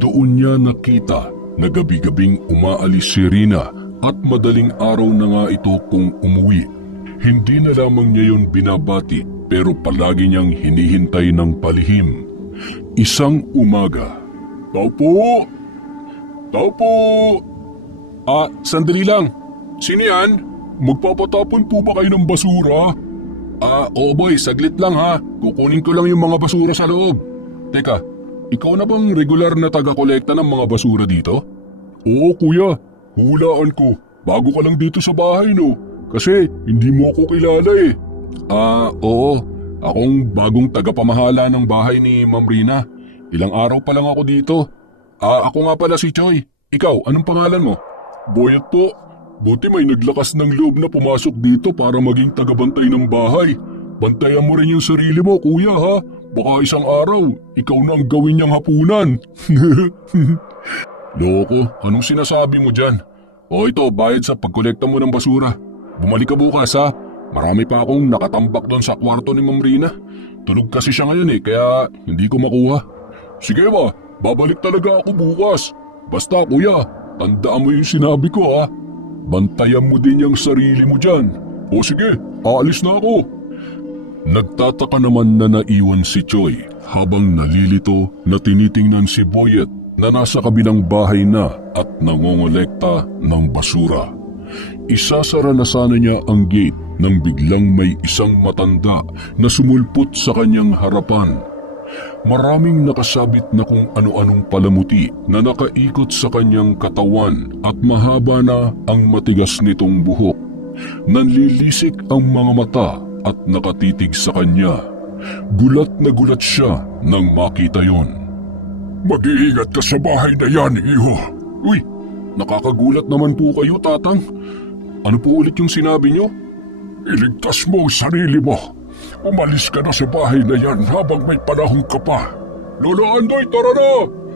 doon niya nakita na gabi-gabing umaalis si Rina at madaling araw na nga ito kung umuwi. Hindi na lamang niya yun binabati pero palagi niyang hinihintay ng palihim. Isang umaga. Tao po! Tao po! Sandali lang. Sino yan? Magpapatapon po ba kayo ng basura? Oo boy, saglit lang ha. Kukunin ko lang yung mga basura sa loob. Teka, ikaw na bang regular na taga-kolekta ng mga basura dito? Oo kuya, hulaan ko. Bago ka lang dito sa bahay no? Kasi hindi mo ako kilala eh. Oo. Akong bagong tagapamahala ng bahay ni Ma'am Rina. Ilang araw pa lang ako dito. Ako nga pala si Choi. Ikaw, anong pangalan mo? Boyet po. Buti may naglakas ng loob na pumasok dito para maging tagabantay ng bahay. Bantayan mo rin yung sarili mo, kuya ha. Baka isang araw, ikaw na ang gawin niyang hapunan. Loko, anong sinasabi mo dyan? Ito, bayad sa pagkolekta mo ng basura. Bumalik ka bukas ha. Marami pa akong nakatambak doon sa kwarto ni Ma'am Rina. Tulog kasi siya ngayon kaya hindi ko makuha. Sige ba, babalik talaga ako bukas. Basta kuya, tandaan mo yung sinabi ko ha. Bantayan mo din yung sarili mo dyan. O sige, aalis na ako. Nagtataka naman na naiwan si Choi habang nalilito na tinitingnan si Boyet na nasa kabilang bahay na at nangongolekta ng basura. Isasara na sana niya ang gate nang biglang may isang matanda na sumulpot sa kanyang harapan. Maraming nakasabit na kung ano-anong palamuti na nakaikot sa kanyang katawan at mahaba na ang matigas nitong buhok. Nanlilisik ang mga mata at nakatitig sa kanya. Gulat na gulat siya nang makita yon. Mag-iingat ka sa bahay na yan, iho. Uy, nakakagulat naman po kayo, tatang. Ano po ulit yung sinabi niyo? Iligtas mo ang sarili mo. Umalis ka na sa bahay na yan habang may panahon ka pa. Lola Andoy, tara na!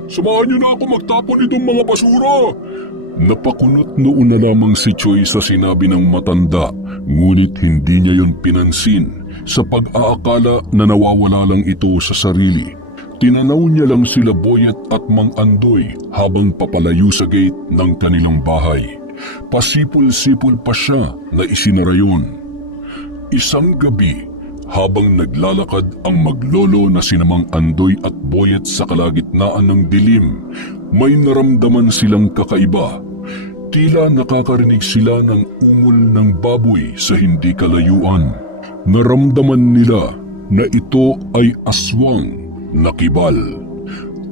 Samahan niyo na ako magtapon itong mga basura! Napakunot noon na lamang si Choi sa sinabi ng matanda, ngunit hindi niya yon pinansin sa pag-aakala na nawawala lang ito sa sarili. Tinanaw niya lang sila Boyet at Mang Andoy habang papalayo sa gate ng kanilang bahay. Pasipol-sipol pa siya na isinara yun. Isang gabi, habang naglalakad ang maglolo na sina Mang Andoy at Boyet sa kalagitnaan ng dilim, may naramdaman silang kakaiba. Tila nakakarinig sila ng ungol ng baboy sa hindi kalayuan. Naramdaman nila na ito ay aswang na kibal.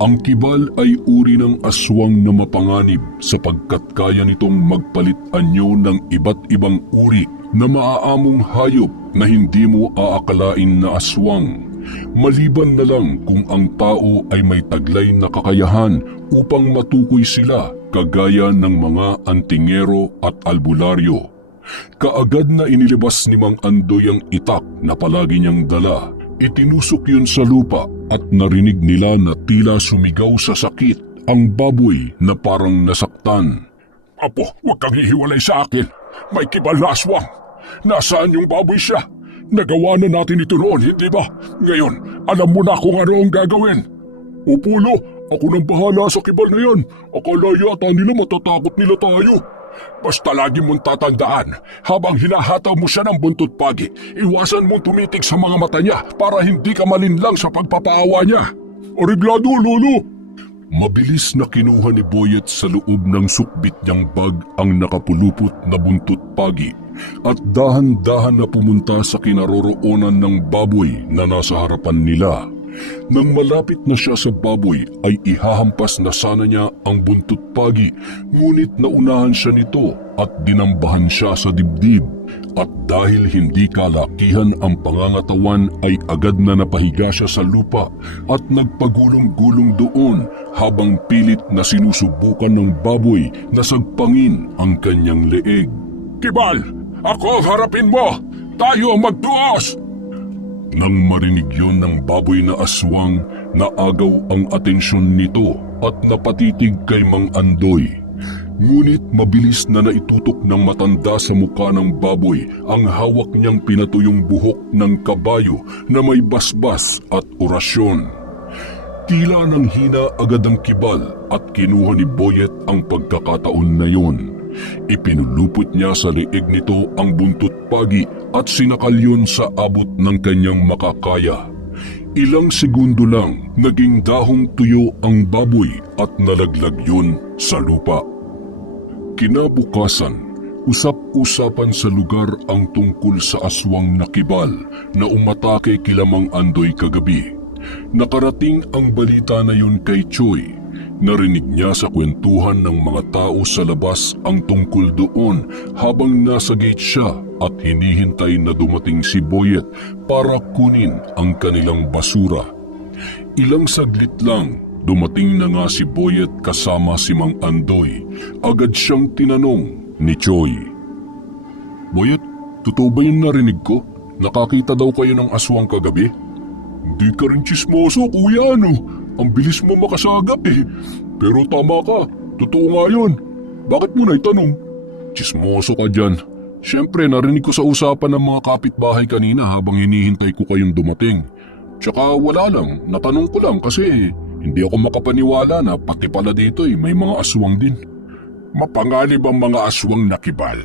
Ang kibal ay uri ng aswang na mapanganib sapagkat kaya nitong magpalit anyo ng iba't ibang uri na maaamong hayop na hindi mo aakalain na aswang. Maliban na lang kung ang tao ay may taglay na kakayahan upang matukoy sila kagaya ng mga antingero at albularyo. Kaagad na inilabas ni Mang Andoy ang itak na palagi niyang dala. Itinusok yun sa lupa at narinig nila na tila sumigaw sa sakit ang baboy na parang nasaktan. Apo, huwag kang hihiwalay sa akin. May kibal na aswang. Nasaan yung baboy siya? Nagawa na natin ito noon, hindi ba? Ngayon, alam mo na kung ano ang gagawin. Upulo, ako nang bahala sa kibal na yan. Akala yata nila matatakot nila tayo. Basta lagi mong tatandaan, habang hinahataw mo siya ng buntot pagi, iwasan mong tumitig sa mga mata niya para hindi ka malinlang sa pagpapaawa niya. Ariglado, Lolo! Mabilis na kinuha ni Boyet sa loob ng sukbit niyang bag ang nakapulupot na buntot pagi at dahan-dahan na pumunta sa kinaroroonan ng baboy na nasa harapan nila. Nang malapit na siya sa baboy ay ihahampas na sana niya ang buntot pagi, ngunit naunahan siya nito at dinambahan siya sa dibdib. At dahil hindi kalakihan ang pangangatawan ay agad na napahiga siya sa lupa at nagpagulong-gulong doon habang pilit na sinusubukan ng baboy na sagpangin ang kanyang leeg. Kibal! Ako harapin mo! Tayo ang magtuos! Nang marinig yon ng baboy na aswang, naagaw ang atensyon nito at napatitig kay Mang Andoy. Ngunit mabilis na naitutok ng matanda sa mukha ng baboy ang hawak niyang pinatuyong buhok ng kabayo na may basbas at orasyon. Tila nang hina agad ang kibal at kinuha ni Boyet ang pagkakataon na yon. Ipinulupot niya sa leeg nito ang buntot pagi at sinakal yun sa abot ng kanyang makakaya. Ilang segundo lang, naging dahong tuyo ang baboy at nalaglag yun sa lupa. Kinabukasan, usap-usapan sa lugar ang tungkol sa aswang na kibal na umatake kila Mang Andoy kagabi. Nakarating ang balita na yun kay Choy. Narinig niya sa kwentuhan ng mga tao sa labas ang tungkol doon habang nasa gate siya at hinihintay na dumating si Boyet para kunin ang kanilang basura. Ilang saglit lang, dumating na nga si Boyet kasama si Mang Andoy. Agad siyang tinanong ni Choy. Boyet, totoo ba yung narinig ko? Nakakita daw kayo ng aswang kagabi? Di ka rin tsismoso, kuya, ano? Ang bilis mo makasagap eh. Pero tama ka, totoo nga yun. Bakit mo na itanong? Tsismoso ka dyan. Siyempre narinig ko sa usapan ng mga kapitbahay kanina habang hinihintay ko kayong dumating. Tsaka wala lang, natanong ko lang kasi hindi ako makapaniwala na pati pala dito may mga aswang din. Mapanganib ang mga aswang na kibal.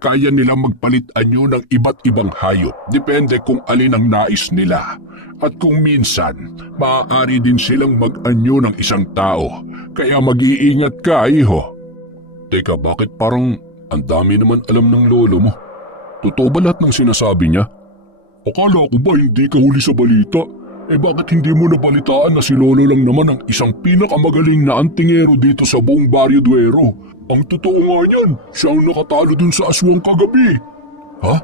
Kaya nilang magpalit anyo ng iba't ibang hayop. Depende kung alin ang nais nila. At kung minsan, maaari din silang mag-anyo ng isang tao. Kaya mag-iingat ka, iho. Teka, bakit parang ang dami naman alam ng lolo mo? Totoo ba lahat ng sinasabi niya? Akala ko ba hindi ka huli sa balita? Bakit hindi mo nabalitaan na si lolo lang naman ang isang pinakamagaling na antingero dito sa buong Barrio Duero? Ang totoo nga niyan, siya ang nakatalo dun sa aswang kagabi. Ha?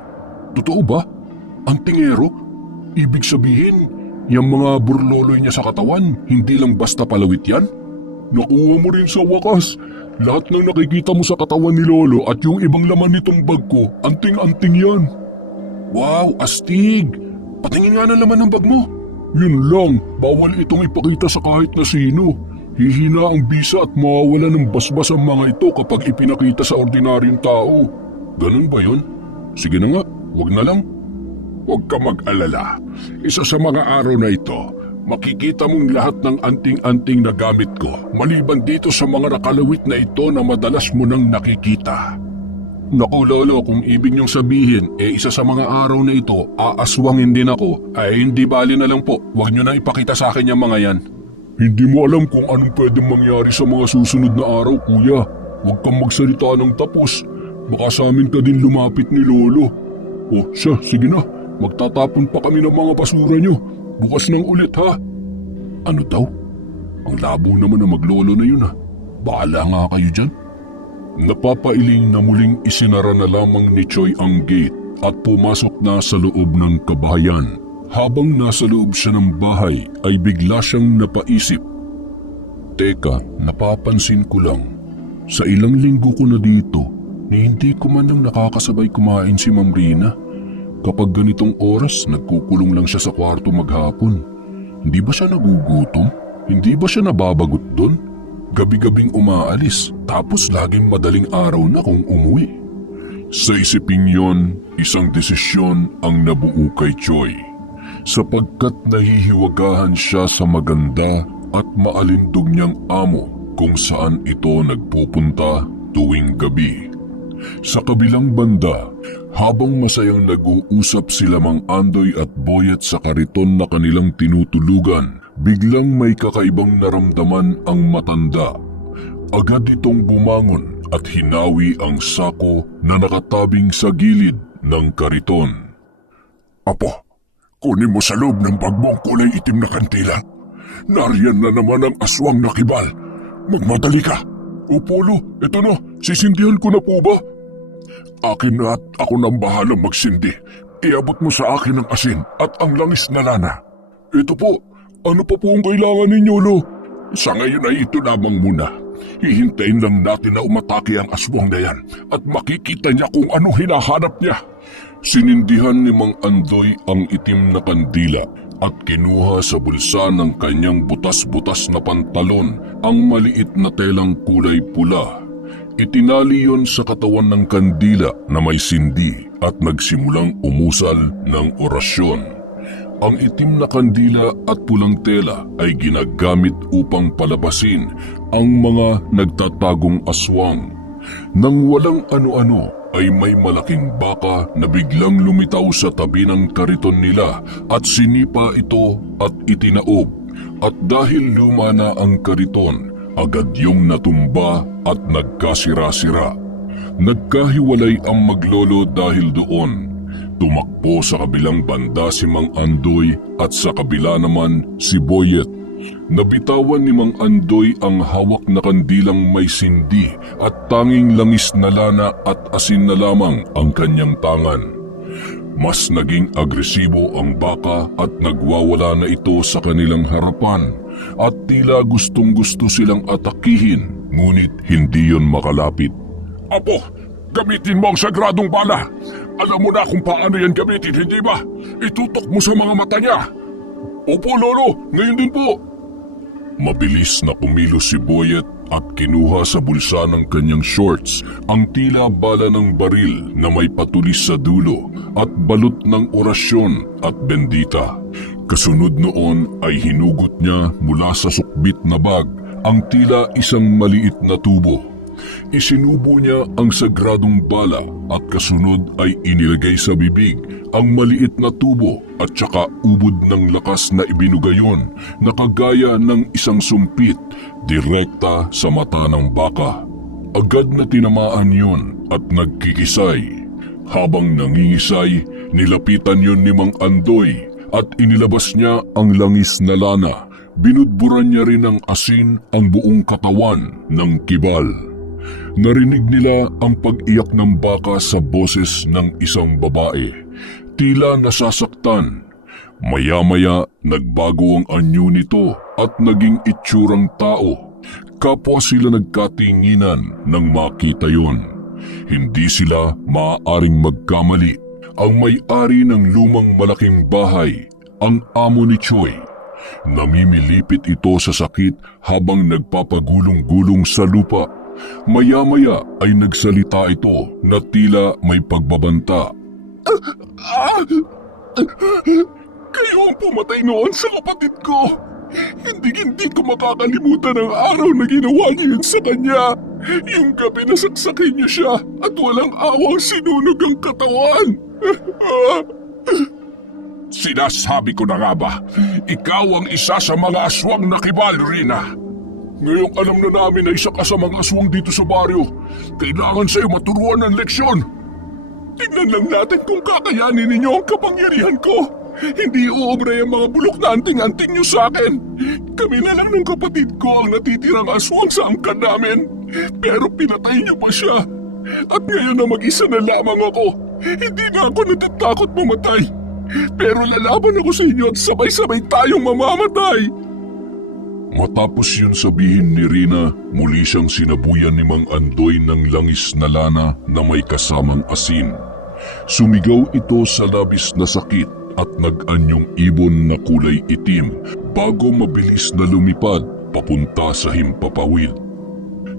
Totoo ba? Antingero? Ibig sabihin, yung mga burloloy niya sa katawan, hindi lang basta palawit yan? Nakuha mo rin sa wakas. Lahat ng nakikita mo sa katawan ni Lolo at yung ibang laman nitong bag ko, anting-anting yan. Wow, astig! Patingin nga na laman ng bag mo. Yun lang, bawal itong ipakita sa kahit na sino. Hihina ang bisa at mawawala ng basbas ang mga ito kapag ipinakita sa ordinaryong tao. Ganun ba yun? Sige na nga, wag na lang. Huwag ka mag-alala. Isa sa mga araw na ito, makikita mong lahat ng anting-anting na gamit ko maliban dito sa mga nakalawit na ito na madalas mo nang nakikita. Naku lolo, kung ibig niyong sabihin isa sa mga araw na ito aaswangin din ako, ay hindi bali na lang po. Huwag niyo na ipakita sa akin yung mga yan. Hindi mo alam kung anong pwedeng mangyari sa mga susunod na araw, kuya. Huwag kang magsalita ng tapos. Baka sa amin ka din lumapit ni lolo. O siya, sige na. Magtatapon pa kami ng mga basura nyo. Bukas nang ulit ha. Ano daw? Ang labo naman na maglolo na yun ha. Bahala nga kayo dyan. Napapailing na muling isinara na lamang ni Choy ang gate at pumasok na sa loob ng kabahayan. Habang nasa loob siya ng bahay ay bigla siyang napaisip. Teka, napapansin ko lang. Sa ilang linggo ko na dito, hindi ko man lang nakakasabay kumain si Ma'am Rina. Kapag ganitong oras, nagkukulong lang siya sa kwarto maghapon. Hindi ba siya nagugutom? Hindi ba siya nababagot doon? gabi-gabing umaalis tapos laging madaling araw na kung umuwi. Sa isiping yon, isang desisyon ang nabuo kay Choi sapagkat nahihiwagahan siya sa maganda at maalindog niyang amo kung saan ito nagpupunta tuwing gabi. Sa kabilang banda, habang masayang nag-uusap sila Mang Andoy at Boyet sa kariton na kanilang tinutulugan, biglang may kakaibang naramdaman ang matanda. Agad itong bumangon at hinawi ang sako na nakatabing sa gilid ng kariton. Apo, kunin mo sa loob ng bag mo ang kulay itim na kantila. Nariyan na naman ang aswang na kibal. Magmadali ka. Opo, Lo, ito na, sisindihan ko na po ba? Akin na at ako nang bahalang magsindi. Iabot mo sa akin ang asin at ang langis na lana. Ito po, ano pa po ang kailangan ninyo, Lo? Sa ngayon ay ito lamang muna. Hihintayin lang natin na umatake ang aswang na yan at makikita niya kung ano hinahanap niya. Sinindihan ni Mang Andoy ang itim na kandila at kinuha sa bulsa ng kanyang butas-butas na pantalon ang maliit na telang kulay pula. Itinali yon sa katawan ng kandila na may sindi at nagsimulang umusal ng orasyon. Ang itim na kandila at pulang tela ay ginagamit upang palabasin ang mga nagtatagong aswang. Nang walang ano-ano ay may malaking baka na biglang lumitaw sa tabi ng kariton nila at sinipa ito at itinaob. At dahil luma na ang kariton, agad yung natumba at nagkasira-sira. Nagkahiwalay ang maglolo dahil doon. Tumakbo sa kabilang banda si Mang Andoy at sa kabila naman si Boyet. Nabitawan ni Mang Andoy ang hawak na kandilang may sindi at tanging langis na lana at asin na lamang ang kanyang tangan. Mas naging agresibo ang baka at nagwawala na ito sa kanilang harapan at tila gustong-gusto silang atakihin ngunit hindi yon makalapit. Apo, gamitin mo ang sagradong bala. Alam mo na kung paano yan gamitin, hindi ba? Itutok mo sa mga mata niya. Opo, Lolo, ngayon din po. Mabilis na kumilos si Boyet at kinuha sa bulsa ng kanyang shorts ang tila bala ng baril na may patulis sa dulo at balot ng orasyon at bendita. Kasunod noon ay hinugot niya mula sa sukbit na bag ang tila isang maliit na tubo. Isinubo niya ang sagradong bala at kasunod ay inilagay sa bibig ang maliit na tubo at saka ubod ng lakas na ibinugayon na kagaya ng isang sumpit direkta sa mata ng baka. Agad na tinamaan yon at nagkikisay. Habang nangingisay, nilapitan yon ni Mang Andoy at inilabas niya ang langis na lana. Binudburan niya rin ng asin ang buong katawan ng kibal. Narinig nila ang pag-iyak ng baka sa boses ng isang babae. Tila nasasaktan. Maya-maya nagbago ang anyo nito at naging itsurang tao. Kapwa sila nagkatinginan nang makita yon. Hindi sila maaaring magkamali. Ang may-ari ng lumang malaking bahay, ang amo ni Choi. Namimilipit ito sa sakit habang nagpapagulong-gulong sa lupa. Maya-maya ay nagsalita ito na tila may pagbabanta. Kayo ang pumatay noon sa kapatid ko. Hindi ko makakalimutan ang araw na ginawa niyo yun sa kanya. Yung gabi na saksakin niyo siya at walang awang sinunog ang katawan. Sinasabi ko na nga ba, ikaw ang isa sa mga aswang na kibal, Rina. Ngayong alam na namin na isa ka sa mga aswang dito sa baryo, kailangan sa'yo maturuan ng leksyon. Tingnan lang natin kung kakayanin ninyo ang kapangyarihan ko. Hindi uobra yung mga bulok na anting-anting nyo sa akin. Kami na lang ng kapatid ko ang natitirang aswang sa angkan namin. Pero pinatay niyo pa siya. At ngayon na mag-isa na lamang ako, hindi na ako natatakot mamatay. Pero lalaban ako sa inyo at sabay-sabay tayong mamamatay. Matapos yun sabihin ni Rina, muli siyang sinabuyan ni Mang Andoy ng langis na lana na may kasamang asin. Sumigaw ito sa labis na sakit at nag-anyong ibon na kulay itim bago mabilis na lumipad papunta sa himpapawid.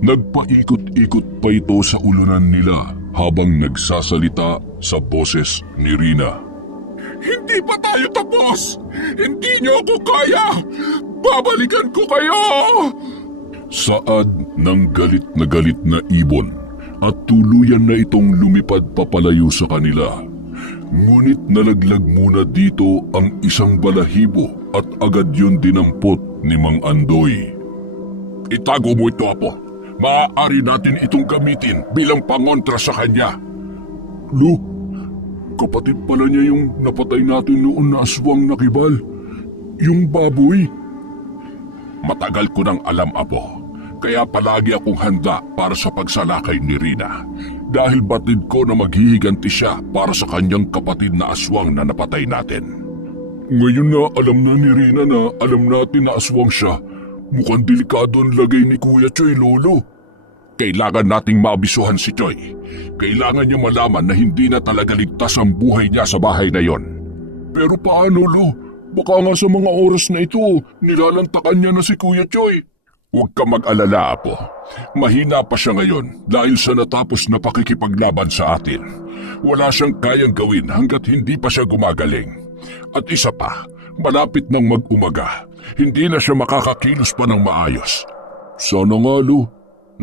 Nagpaikot-ikot pa ito sa ulunan nila habang nagsasalita sa boses ni Rina. Hindi pa tayo tapos! Hindi niyo ako kaya! Babalikan ko kayo! Saad ng galit na ibon at tuluyan na itong lumipad papalayo sa kanila. Ngunit nalaglag muna dito ang isang balahibo at agad yun dinampot ni Mang Andoy. Itago mo ito, Apo. Maaari natin itong gamitin bilang pangontra sa kanya. Lo, kapatid pala niya yung napatay natin noon na aswang na kibal. Yung baboy. Matagal ko nang alam, Apo. Kaya palagi akong handa para sa pagsalakay ni Rina. Dahil batid ko na maghihiganti siya para sa kanyang kapatid na aswang na napatay natin. Ngayon na alam na ni Rina na alam natin na aswang siya, mukhang delikado ang lagay ni Kuya Choy, Lolo. Kailangan nating maabisuhan si Choy. Kailangan niya malaman na hindi na talaga ligtas ang buhay niya sa bahay na yon. Pero paano, Lo? Baka nga sa mga oras na ito, nilalantakan niya na si Kuya Choy. Huwag ka mag-alala, Apo. Mahina pa siya ngayon dahil sa natapos na pakikipaglaban sa atin. Wala siyang kayang gawin hanggat hindi pa siya gumagaling. At isa pa, malapit nang mag-umaga, hindi na siya makakakilos pa ng maayos. Sana nga, Lo.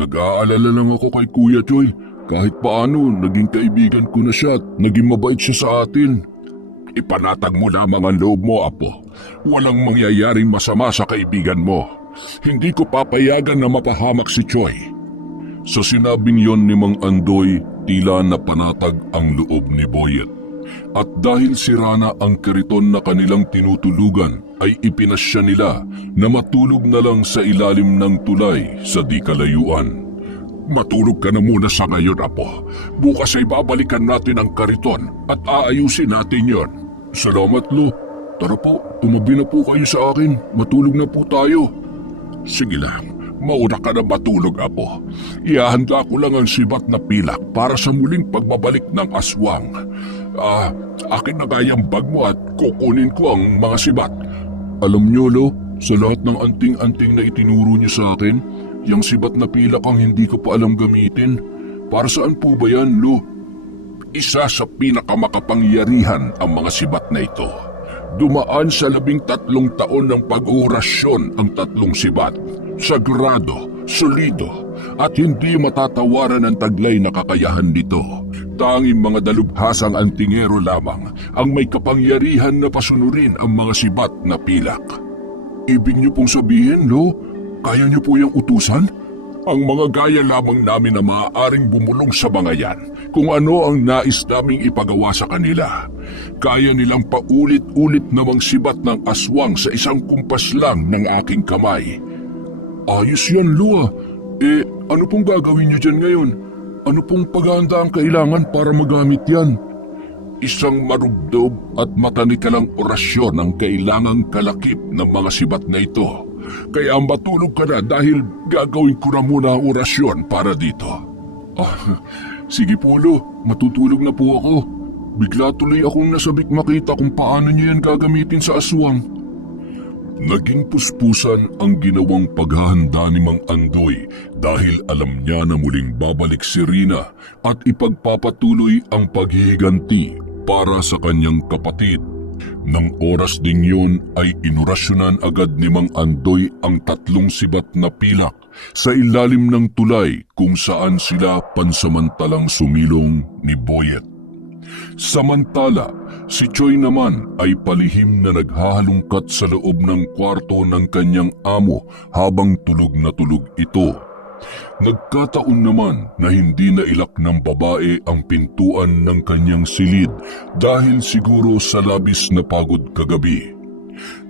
Nag-aalala lang ako kay Kuya Choy. Kahit paano, naging kaibigan ko na siya at naging mabait siya sa atin. Ipanatag mo lamang ang loob mo, Apo. Walang mangyayaring masama sa kaibigan mo. Hindi ko papayagan na mapahamak si Choy. Sa sinabing yon ni Mang Andoy, tila napanatag ang loob ni Boyet. At dahil sira na ang kariton na kanilang tinutulugan, ay ipinasya nila na matulog na lang sa ilalim ng tulay sa di kalayuan. Matulog ka na muna sa ngayon, Apo. Bukas ay babalikan natin ang kariton at aayusin natin yon. Salamat, Lo. Tara po, tumabi na po kayo sa akin. Matulog na po tayo. Sige lang, mauna ka na matulog, Apo. Ihahanda ko lang ang sibat na pilak para sa muling pagbabalik ng aswang. Akin na kaya ang bag mo at kukunin ko ang mga sibat. Alam niyo, Lo, sa lahat ng anting-anting na itinuro niyo sa akin, yung sibat na pilak ang hindi ko pa alam gamitin. Para saan po ba yan, Lo? Isa sa pinakamakapangyarihan ang mga sibat na ito. Dumaan sa 13 taon ng pag-orasyon ang 3 sibat. Sagrado, solido, at hindi matatawaran ng taglay na kakayahan nito. Tanging mga dalubhasang antingero lamang ang may kapangyarihan na pasunurin ang mga sibat na pilak. Ibig niyo pong sabihin, Lo, kaya niyo po yung utusan? Ang mga gaya lamang namin na maaaring bumulong sa mga yan kung ano ang nais naming ipagawa sa kanila. Kaya nilang paulit-ulit namang sibat ng aswang sa isang kumpas lang ng aking kamay. Ayos yan, Lo. Ano pong gagawin niyo dyan ngayon? Ano pong paghahanda ang kailangan para magamit yan? Isang marubdob at matanikalang orasyon ang kailangang kalakip ng mga sibat na ito. Kaya matulog ka na dahil gagawin ko na muna ang orasyon para dito. Sige po, Lo. Matutulog na po ako. Bigla tuloy akong nasabik makita kung paano niyo yan gagamitin sa aswang. Naging puspusan ang ginawang paghahanda ni Mang Andoy dahil alam niya na muling babalik si Rina at ipagpapatuloy ang paghihiganti para sa kanyang kapatid. Nang oras ding yun ay inurasyonan agad ni Mang Andoy ang 3 sibat na pilak sa ilalim ng tulay kung saan sila pansamantalang sumilong ni Boyet. Samantala, si Choy naman ay palihim na naghahalungkat sa loob ng kwarto ng kanyang amo habang tulog na tulog ito. Nagkataon naman na hindi nailak ng babae ang pintuan ng kanyang silid dahil siguro sa labis na pagod kagabi.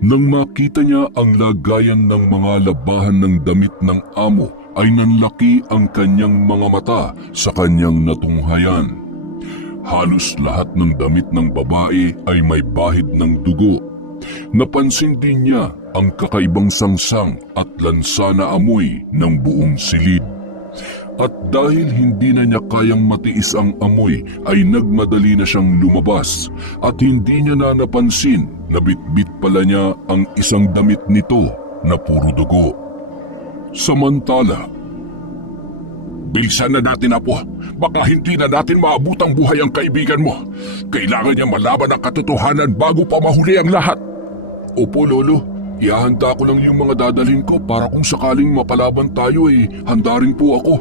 Nang makita niya ang lagayan ng mga labahan ng damit ng amo ay nanlaki ang kanyang mga mata sa kanyang natunghayan. Halos lahat ng damit ng babae ay may bahid ng dugo. Napansin din niya ang kakaibang sangsang at lansa na amoy ng buong silid. At dahil hindi na niya kayang matiis ang amoy ay nagmadali na siyang lumabas at hindi niya na napansin na bitbit pala niya ang isang damit nito na puro dugo. Samantala, bilisan na natin, Apo. Baka hindi na natin maabutang buhay ang kaibigan mo. Kailangan niya malaman ang katotohanan bago pa mahuli ang lahat. Opo, Lolo. Ihahanda ko lang yung mga dadalhin ko para kung sakaling mapalaban tayo handa rin po ako.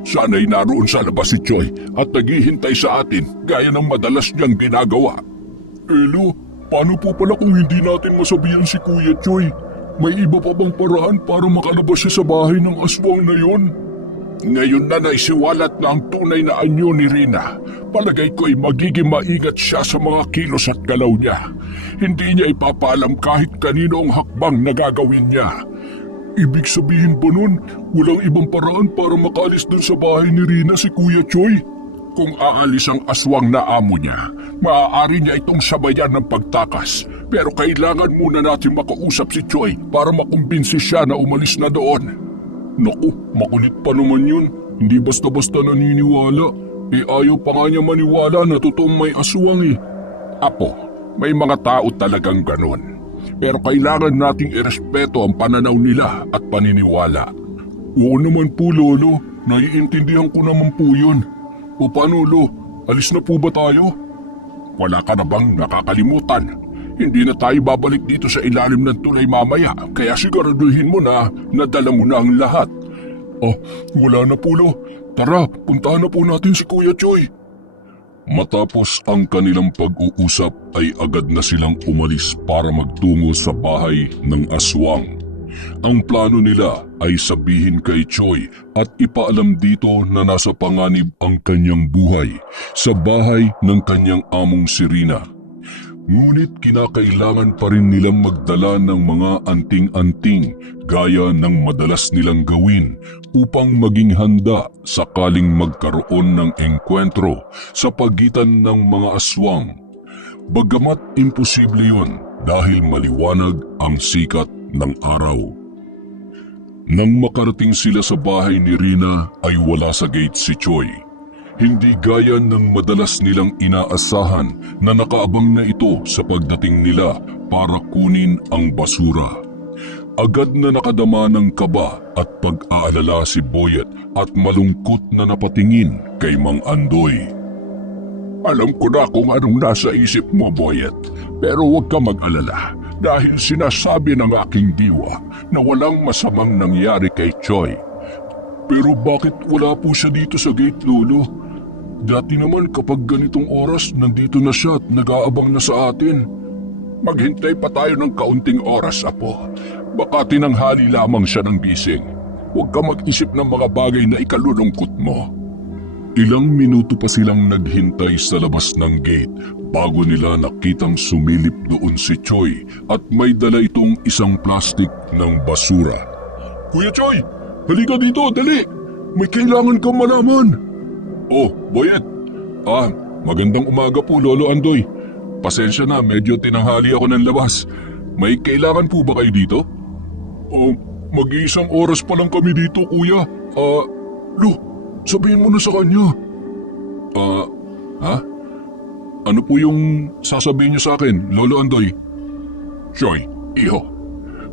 Sana'y naroon sa labas si Choi at naghihintay sa atin gaya ng madalas niyang ginagawa. Elo, paano po pala kung hindi natin masabihan si Kuya Choi? May iba pa bang paraan para makalabas siya sa bahay ng aswang na yon? Ngayon na naisiwalat na ang tunay na anyo ni Rina, palagay ko'y magiging maingat siya sa mga kilos at galaw niya. Hindi niya ipapaalam kahit kanino ang hakbang na gagawin niya. Ibig sabihin ba nun, walang ibang paraan para makaalis dun sa bahay ni Rina si Kuya Choi? Kung aalis ang aswang na amo niya, maaari niya itong sabayan ng pagtakas. Pero kailangan muna natin makausap si Choi para makumbinsi siya na umalis na doon. Naku, makulit pa naman yun. Hindi basta-basta naniniwala. Ayaw pa nga niya maniwala na totoong may aswang Apo, may mga tao talagang ganon. Pero kailangan nating irespeto ang pananaw nila at paniniwala. Oo naman po, Lolo. Naiintindihan ko naman po yun. O paano, Lo? Alis na po ba tayo? Wala ka na bang nakakalimutan? Hindi na tayo babalik dito sa ilalim ng tulay mamaya, kaya siguraduhin mo na nadala mo na ang lahat. Wala na po, Lo. Tara, puntahan na po natin si Kuya Choi. Matapos ang kanilang pag-uusap ay agad na silang umalis para magtungo sa bahay ng aswang. Ang plano nila ay sabihin kay Choi at ipaalam dito na nasa panganib ang kanyang buhay sa bahay ng kanyang among si Rina. Ngunit kinakailangan pa rin nilang magdala ng mga anting-anting gaya ng madalas nilang gawin upang maging handa sakaling magkaroon ng engkwentro sa pagitan ng mga aswang. Bagamat imposible yun dahil maliwanag ang sikat ng araw. Nang makarating sila sa bahay ni Rina ay wala sa gate si Choi. Hindi gaya ng madalas nilang inaasahan na nakaabang na ito sa pagdating nila para kunin ang basura. Agad na nakadama ng kaba at pag-aalala si Boyet at malungkot na napatingin kay Mang Andoy. Alam ko na kung anong nasa isip mo, Boyet, pero huwag ka mag-alala dahil sinasabi ng aking diwa na walang masamang nangyari kay Choi. Pero bakit wala po siya dito sa gate, Lolo? Dati naman kapag ganitong oras, nandito na siya at nag-aabang na sa atin. Maghintay pa tayo ng kaunting oras, Apo. Baka tinanghali lamang siya ng gising. Huwag ka mag-isip ng mga bagay na ikalulungkot mo. Ilang minuto pa silang naghintay sa labas ng gate bago nila nakitang sumilip doon si Choi at may dala itong isang plastik ng basura. Kuya Choi, halika dito, dali! May kailangan kang malaman. Boyet. Magandang umaga po, Lolo Andoy. Pasensya na, medyo tinanghali ako ng labas. May kailangan po ba kayo dito? Mag-iisang oras pa lang kami dito, Kuya. Lo, sabihin mo na sa kanya. Ano po yung sasabihin niyo sa akin, Lolo Andoy? Choi, iho,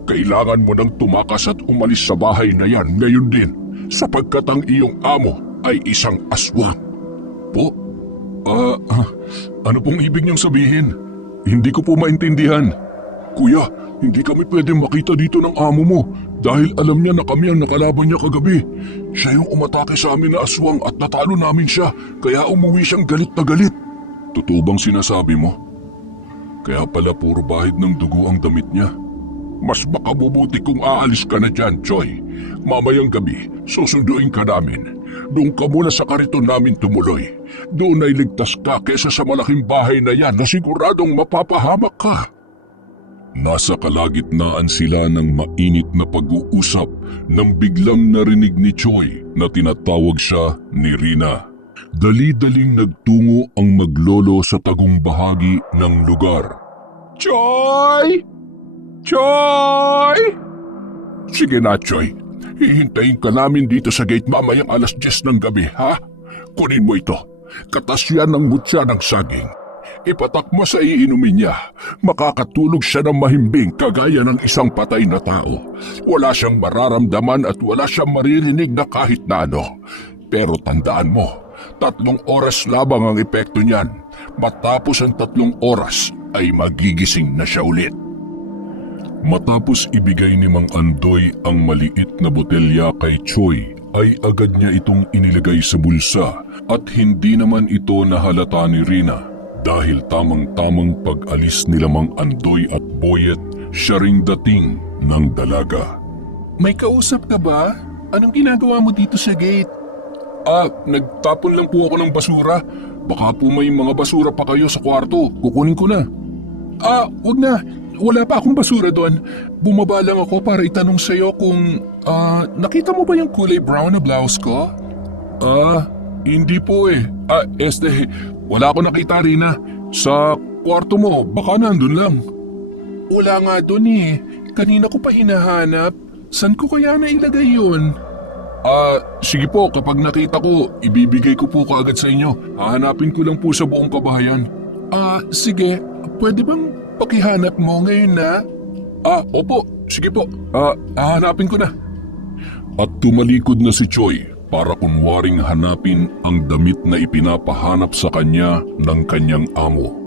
kailangan mo nang tumakas at umalis sa bahay na yan ngayon din sapagkat ang iyong amo ay isang aswang. Po? Ano pong ibig niyong sabihin? Hindi ko po maintindihan. Kuya, hindi kami pwedeng makita dito ng amo mo dahil alam niya na kami ang nakalaban niya kagabi. Siya yung umatake sa amin na aswang at natalo namin siya kaya umuwi siyang galit na galit. Totoo bang sinasabi mo? Kaya pala puro bahid ng dugo ang damit niya. Mas makabubuti kung aalis ka na dyan, Choi. Mamayang gabi, susunduin ka namin. Doon ka muna sa kariton namin tumuloy. Doon ay ligtas ka kesa sa malaking bahay na yan na siguradong mapapahamak ka. Nasa kalagitnaan sila ng mainit na pag-uusap nang biglang narinig ni Choi na tinatawag siya ni Rina. Dali-daling nagtungo ang maglolo sa tagong bahagi ng lugar. Choi! Choi! Sige na, Choi. Hihintayin ka namin dito sa gate mamayang 10:00 ng gabi, ha? Kunin mo ito. Katas yan ng mutya ng saging. Ipatak mo sa iinumin niya. Makakatulog siya ng mahimbing kagaya ng isang patay na tao. Wala siyang mararamdaman at wala siyang maririnig na kahit na ano. Pero tandaan mo, 3 oras labang ang epekto niyan. Matapos ang 3 oras ay magigising na siya ulit. Matapos ibigay ni Mang Andoy ang maliit na botelya kay Choi, ay agad niya itong inilagay sa bulsa at hindi naman ito nahalata ni Rina dahil tamang-tamang pag-alis nila Mang Andoy at Boyet, siya ring dating ng dalaga. May kausap ka ba? Anong ginagawa mo dito sa gate? Nagtapon lang po ako ng basura. Baka po may mga basura pa kayo sa kwarto. Kukunin ko na. Huwag na. Wala pa akong basura doon. Bumaba lang ako para itanong sa'yo kung, nakita mo ba yung kulay brown na blouse ko? Hindi po eh. Wala ako nakita, Rina. Sa kwarto mo, baka nandun lang. Wala nga doon eh. Kanina ko pa hinahanap. San ko kaya nailagay yun? Sige po, kapag nakita ko, ibibigay ko po kaagad sa inyo. Hahanapin ko lang po sa buong kabahayan. Sige. Pwede bang pakihanap mo ngayon na? Opo. Sige po. Hahanapin ko na. At tumalikod na si Choi para kunwaring hanapin ang damit na ipinapahanap sa kanya ng kanyang amo.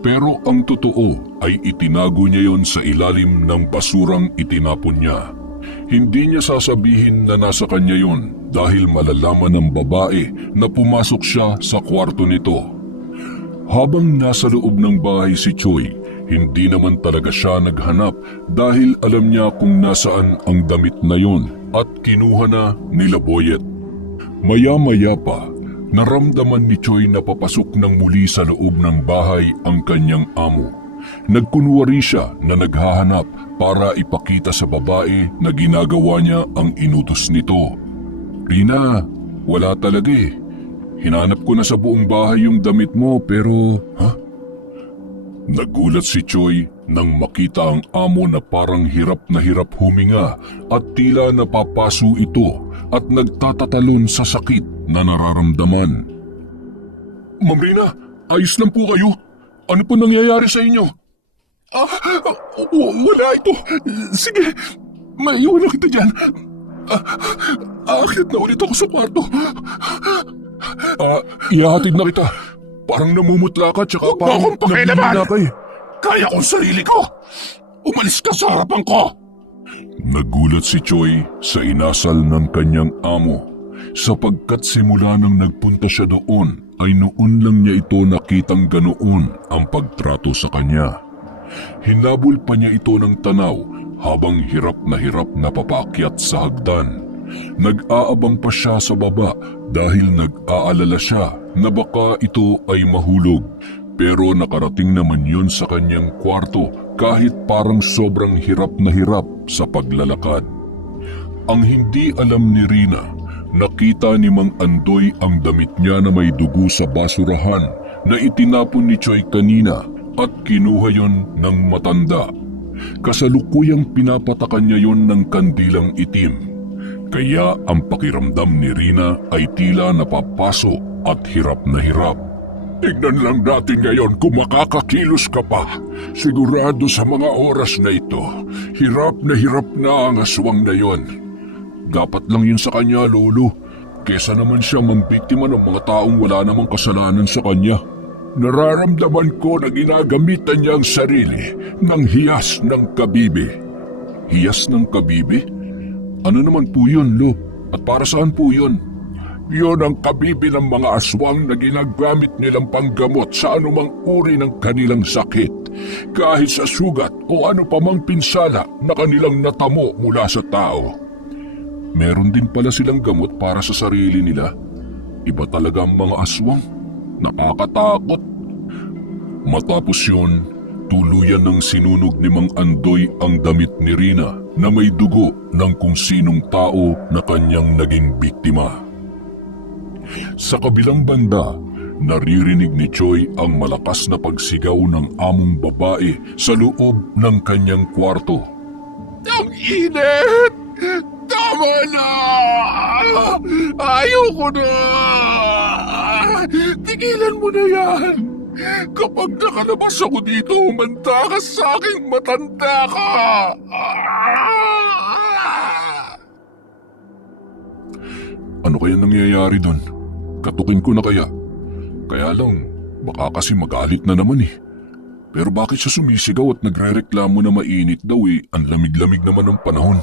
Pero ang totoo ay itinago niya yon sa ilalim ng basurang itinapon niya. Hindi niya sasabihin na nasa kanya yon dahil malalaman ng babae na pumasok siya sa kwarto nito. Habang nasa loob ng bahay si Choi, hindi naman talaga siya naghanap dahil alam niya kung nasaan ang damit na yon at kinuha na nila Boyet. Maya-maya pa, naramdaman ni Choi na papasok ng muli sa loob ng bahay ang kanyang amo. Nagkunwari siya na naghahanap para ipakita sa babae na ginagawa niya ang inutos nito. Rina, wala talaga eh. Hinanap ko na sa buong bahay yung damit mo pero... Nagulat si Choi nang makita ang amo na parang hirap na hirap huminga at tila napapaso ito at nagtatatalon sa sakit na nararamdaman. Ma'am Rina, ayos lang po kayo. Ano po nangyayari sa inyo? Wala ito. Sige, maiwan na kita dyan. Aakyat na ulit ako sa kwarto. Ihahatid na kita. Parang namumutla ka tsaka parang nagmimina ka eh. Kaya kong sarili ko. Umalis ka sa harapan ko. Nagulat si Choi sa inasal ng kanyang amo sapagkat simula nang nagpunta siya doon ay noon lang niya ito nakitang ganoon ang pagtrato sa kanya. Hinabol pa niya ito ng tanaw habang hirap na papaakyat sa hagdan. Nag-aabang pa siya sa baba dahil nag-aalala siya na baka ito ay mahulog. Pero nakarating naman yun sa kanyang kwarto kahit parang sobrang hirap sa paglalakad. Ang hindi alam ni Rina, nakita ni Mang Andoy ang damit niya na may dugo sa basurahan na itinapon ni Choi kanina at kinuha yon ng matanda. Kasalukuyang pinapatakan niya yon ng kandilang itim. Kaya ang pakiramdam ni Rina ay tila napapaso at hirap na hirap. Tignan lang natin ngayon kung makakakilos ka pa. Sigurado sa mga oras na ito, hirap na ang aswang na yon. Dapat lang yun sa kanya, Lolo. Kesa naman siya mambiktima ng mga taong wala namang kasalanan sa kanya. Nararamdaman ko na ginagamitan niya ang sarili ng hiyas ng kabibi. Hiyas ng kabibi? Ano naman po yun, Lo? At para saan po yun? Yun ang kabibi ng mga aswang na ginagamit nilang panggamot sa anumang uri ng kanilang sakit. Kahit sa sugat o ano pa mang pinsala na kanilang natamo mula sa tao. Meron din pala silang gamot para sa sarili nila. Iba talaga ang mga aswang. Nakakatakot. Matapos yun, tuluyan ng sinunog ni Mang Andoy ang damit ni Rina na may dugo ng kung sinong tao na kanyang naging biktima. Sa kabilang banda, naririnig ni Choi ang malakas na pagsigaw ng among babae sa loob ng kanyang kwarto. Ang init! Tama na! Ayoko na! Tigilan mo na yan! Kapag nakalabas ako dito, umanda ka sa aking matanda ka! Ano kaya nangyayari doon? Katukin ko na kaya? Kaya lang, baka kasi magalit na naman eh. Pero bakit siya sumisigaw at nagrereklamo na mainit daw eh? Ang lamig-lamig naman ng panahon.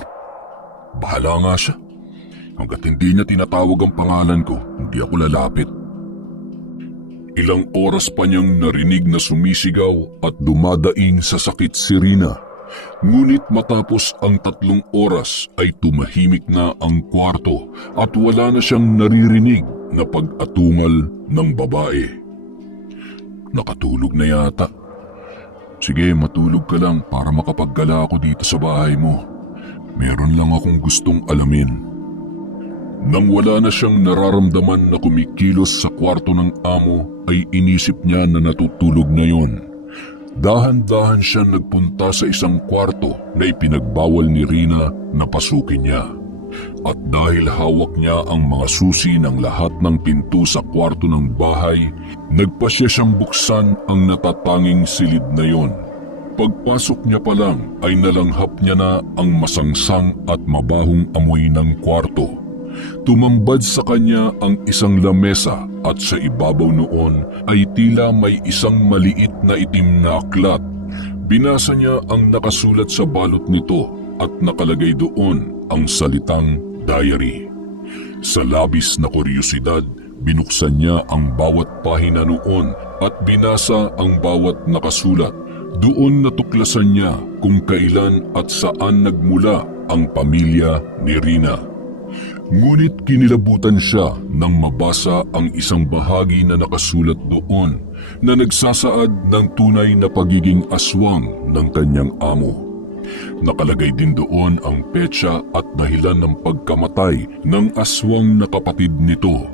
Bahala nga siya. Hanggat hindi niya tinatawag ang pangalan ko, hindi ako lalapit. Ilang oras pa niyang narinig na sumisigaw at dumadaing sa sakit si Rina. Ngunit matapos ang 3 oras ay tumahimik na ang kwarto at wala na siyang naririnig na pag-atungal ng babae. Nakatulog na yata. Sige, matulog ka lang para makapaggala ako dito sa bahay mo. Meron lang akong gustong alamin. Nang wala na siyang nararamdaman na kumikilos sa kwarto ng amo, ay inisip niya na natutulog na yon. Dahan-dahan siya nagpunta sa isang kwarto na ipinagbawal ni Rina na pasukin niya. At dahil hawak niya ang mga susi ng lahat ng pinto sa kwarto ng bahay, nagpasya siyang buksan ang natatanging silid na yon. Pagpasok niya pa lang ay nalanghap niya na ang masangsang at mabahong amoy ng kwarto. Tumambad sa kanya ang isang lamesa at sa ibabaw noon ay tila may isang maliit na itim na aklat. Binasa niya ang nakasulat sa balot nito at nakalagay doon ang salitang diary. Sa labis na kuryosidad, binuksan niya ang bawat pahina noon at binasa ang bawat nakasulat. Doon natuklasan niya kung kailan at saan nagmula ang pamilya ni Rina. Ngunit kinilabutan siya nang mabasa ang isang bahagi na nakasulat doon na nagsasaad ng tunay na pagiging aswang ng kanyang amo. Nakalagay din doon ang petsa at dahilan ng pagkamatay ng aswang na kapatid nito.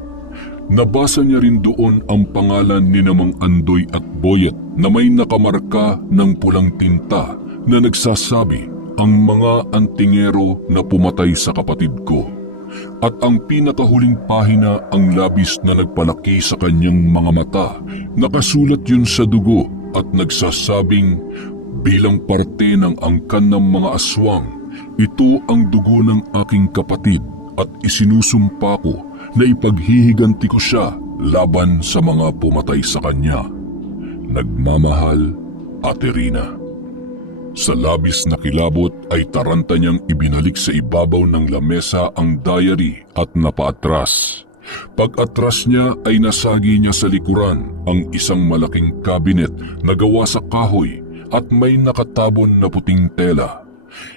Nabasa niya rin doon ang pangalan ni Namang Andoy at Boyet na may nakamarka ng pulang tinta na nagsasabi ang mga antingero na pumatay sa kapatid ko. At ang pinakahuling pahina ang labis na nagpalaki sa kanyang mga mata. Nakasulat yun sa dugo at nagsasabing, bilang parte ng angkan ng mga aswang, ito ang dugo ng aking kapatid at isinusumpa ko na ipaghihiganti ko siya laban sa mga pumatay sa kanya. Nagmamahal, Ate Rina. Sa labis na kilabot ay taranta niyang ibinalik sa ibabaw ng lamesa ang diary at napaatras. Pag-atras niya ay nasagi niya sa likuran ang isang malaking kabinet na gawa sa kahoy at may nakatabon na puting tela.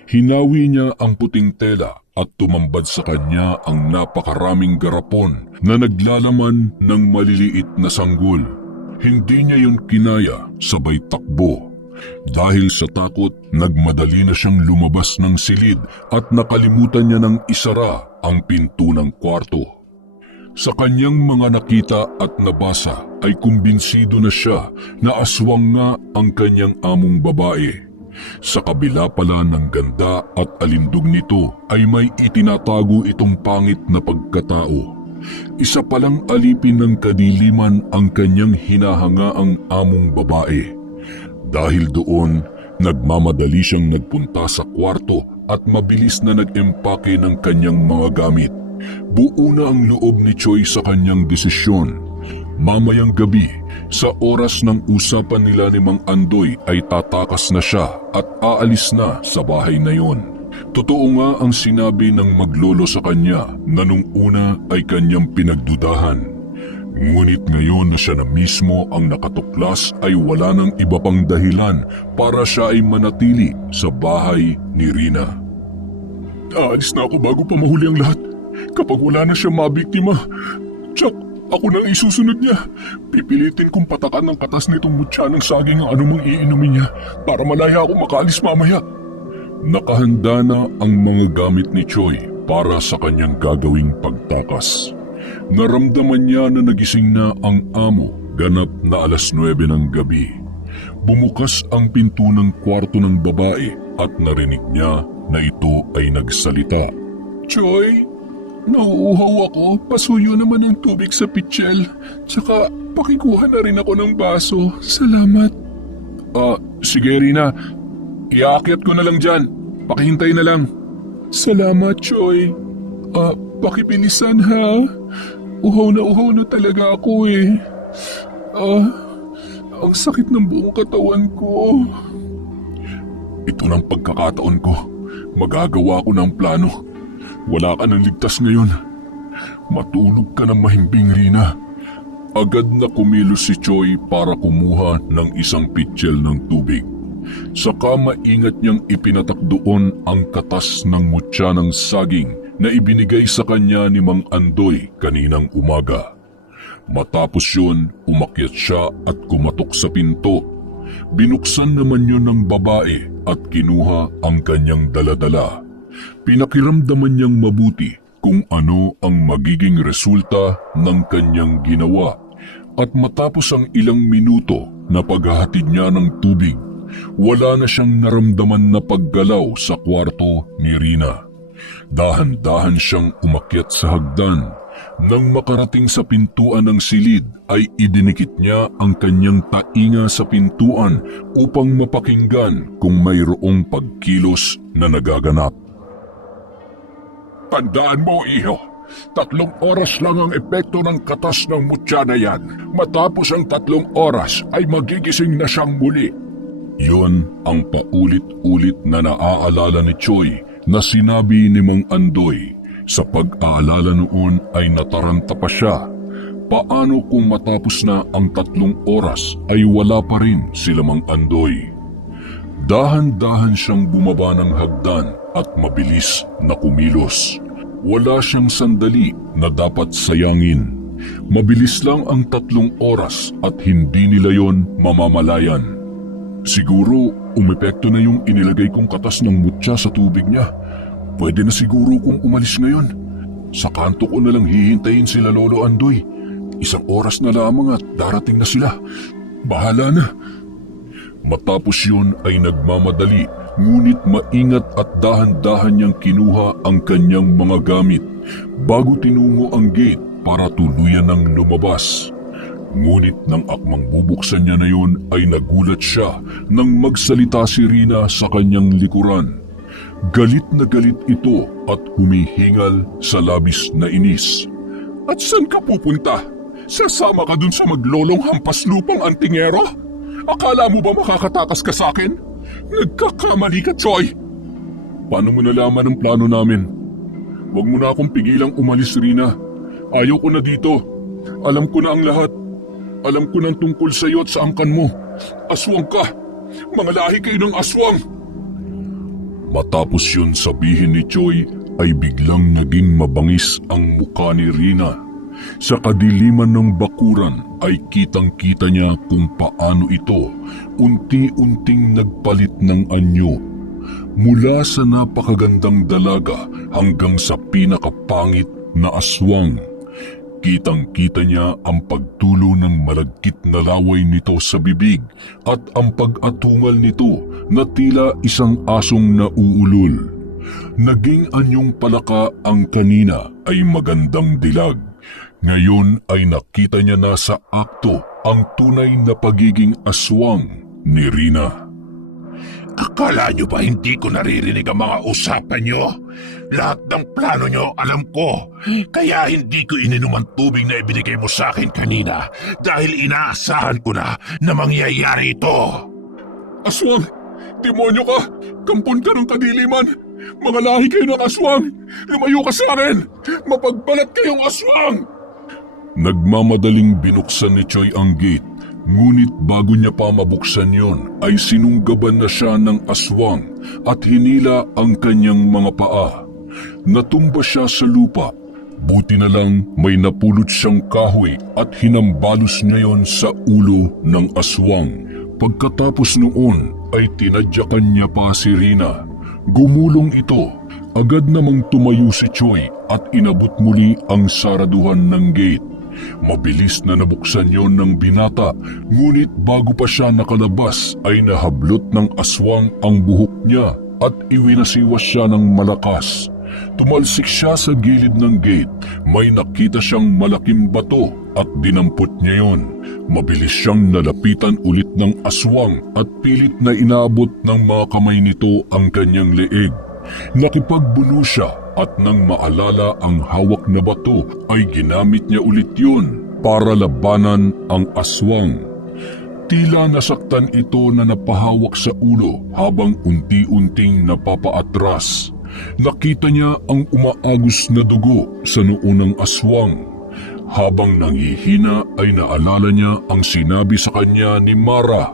Hinawi niya ang puting tela at tumambad sa kanya ang napakaraming garapon na naglalaman ng maliliit na sanggol. Hindi niya yun kinaya, sabay takbo. Dahil sa takot, nagmadali na siyang lumabas ng silid at nakalimutan niya ng isara ang pinto ng kwarto. Sa kanyang mga nakita at nabasa ay kumbinsido na siya na aswang nga ang kanyang among babae. Sa kabila pala ng ganda at alindog nito ay may itinatago itong pangit na pagkatao. Isa palang alipin ng kadiliman ang kanyang hinahangaang among babae. Dahil doon, nagmamadali siyang nagpunta sa kwarto at mabilis na nag-empake ng kanyang mga gamit. Buo na ang loob ni Choi sa kanyang desisyon. Mamayang gabi, sa oras ng usapan nila ni Mang Andoy ay tatakas na siya at aalis na sa bahay na yon. Totoo nga ang sinabi ng maglolo sa kanya na nung una ay kanyang pinagdudahan. Ngunit ngayon na siya na mismo ang nakatuklas ay wala nang iba pang dahilan para siya ay manatili sa bahay ni Rina. Aalis na ako bago pa mahuli ang lahat. Kapag wala na siya mabiktima, tsak, ako nang isusunod niya. Pipilitin kong patakan ng katas nitong mutya ng saging ang anumang iinumin niya para malaya ako makaalis mamaya. Nakahanda na ang mga gamit ni Choi para sa kanyang gagawing pagtakas. Naramdaman niya na nagising na ang amo ganap na 9:00 ng gabi. Bumukas ang pinto ng kwarto ng babae at narinig niya na ito ay nagsalita. Choi, nauuhaw ako. Pasuyo naman yung tubig sa pitsyel. Tsaka pakikuha na rin ako ng baso. Salamat. Sige Rina. Iaakyat ko na lang dyan. Pakihintay na lang. Salamat, Choy. Pakibilisan ha. Uhaw na talaga ako eh. Ang sakit ng buong katawan ko. Ito ng pagkakataon ko. Magagawa ko ng plano. Wala ka ng ligtas ngayon. Matulog ka ng mahimbing, Rina. Agad na kumilos si Choy para kumuha ng isang pitsil ng tubig. Saka maingat niyang ipinatak doon ang katas ng mutya ng saging na ibinigay sa kanya ni Mang Andoy kaninang umaga. Matapos yun, umakyat siya at kumatok sa pinto. Binuksan naman yun ng babae at kinuha ang kanyang daladala. Pinakiramdaman niyang mabuti kung ano ang magiging resulta ng kanyang ginawa. At matapos ang ilang minuto na paghahatid niya ng tubig, wala na siyang naramdaman na paggalaw sa kwarto ni Rina. Dahan-dahan siyang umakyat sa hagdan. Nang makarating sa pintuan ng silid ay idinikit niya ang kanyang tainga sa pintuan upang mapakinggan kung mayroong pagkilos na nagaganap. Tandaan mo, iho. 3 oras lang ang epekto ng katas ng mutya na yan. Matapos ang 3 oras ay magigising na siyang muli. Yun ang paulit-ulit na naaalala ni Choy na sinabi ni Mang Andoy. Sa pag-aalala noon ay nataranta pa siya. Paano kung matapos na ang 3 oras ay wala pa rin sila Mang Andoy? Dahan-dahan siyang bumaba ng hagdan at mabilis na kumilos. Wala siyang sandali na dapat sayangin. Mabilis lang ang 3 oras at hindi nila yon mamamalayan. Siguro umepekto na yung inilagay kong katas ng mutya sa tubig niya. Pwede na siguro kung umalis ngayon. Sa kanto ko na lang hihintayin sila Lolo Andoy. 1 oras na lamang at darating na sila. Bahala na. Matapos yun ay nagmamadali, ngunit maingat at dahan-dahan niyang kinuha ang kanyang mga gamit bago tinungo ang gate para tuluyan ng lumabas. Ngunit nang akmang bubuksan niya na yun ay nagulat siya nang magsalita si Rina sa kanyang likuran. Galit na galit ito at humihingal sa labis na inis. At saan ka pupunta? Sasama ka dun sa maglolong hampas lupang antingero? Akala mo ba makakatakas ka sa akin? Nagkakamali ka, Choy! Paano mo nalaman ang plano namin? Huwag mo na akong pigilang umalis, Rina. Ayaw ko na dito. Alam ko na ang lahat. Alam ko nang tungkol sa iyo at sa angkan mo. Aswang ka! Mga lahi kayo ng aswang! Matapos yun sabihin ni Choy ay biglang naging mabangis ang mukha ni Rina. Sa kadiliman ng bakuran ay kitang-kita niya kung paano ito unti-unting nagpalit ng anyo. Mula sa napakagandang dalaga hanggang sa pinakapangit na aswang. Kitang-kita niya ang pagtulo ng malagkit na laway nito sa bibig at ang pag-atungal nito na tila isang asong nauulol. Naging anyong palaka ang kanina ay magandang dilag. Ngayon ay nakita niya na sa akto ang tunay na pagiging aswang ni Rina. Akala nyo ba hindi ko naririnig ang mga usapan nyo? Lahat ng plano nyo alam ko. Kaya hindi ko ininom ang tubig na ibinigay mo sa akin kanina dahil inaasahan ko na mangyayari ito. Aswang! Demonyo ka! Kampon ka ng kadiliman! Mga lahi kayo ng aswang! Lumayo ka sa akin! Mapagbalat kayong aswang! Nagmamadaling binuksan ni Choy ang gate, ngunit bago niya pa mabuksan yon ay sinunggaban na siya ng aswang at hinila ang kanyang mga paa. Natumba siya sa lupa. Buti na lang may napulot siyang kahoy at hinambalos niya yon sa ulo ng aswang. Pagkatapos noon ay tinadyakan niya pa si Rina. Gumulong ito. Agad namang tumayo si Choy at inabot muli ang saraduhan ng gate. Mabilis na nabuksan yon ng binata, ngunit bago pa siya nakalabas ay nahablot ng aswang ang buhok niya at iwinasiwas siya ng malakas. Tumalsik siya sa gilid ng gate. May nakita siyang malaking bato at dinampot niya yon. Mabilis siyang nalapitan ulit ng aswang at pilit na inaabot ng mga kamay nito ang kanyang leeg. Nakipagbuno siya at nang maalala ang hawak na bato ay ginamit niya ulit yun para labanan ang aswang. Tila nasaktan ito na napahawak sa ulo habang unti-unting napapaatras. Nakita niya ang umaagos na dugo sa noo ng aswang. Habang nangihina ay naalala niya ang sinabi sa kanya ni Mara.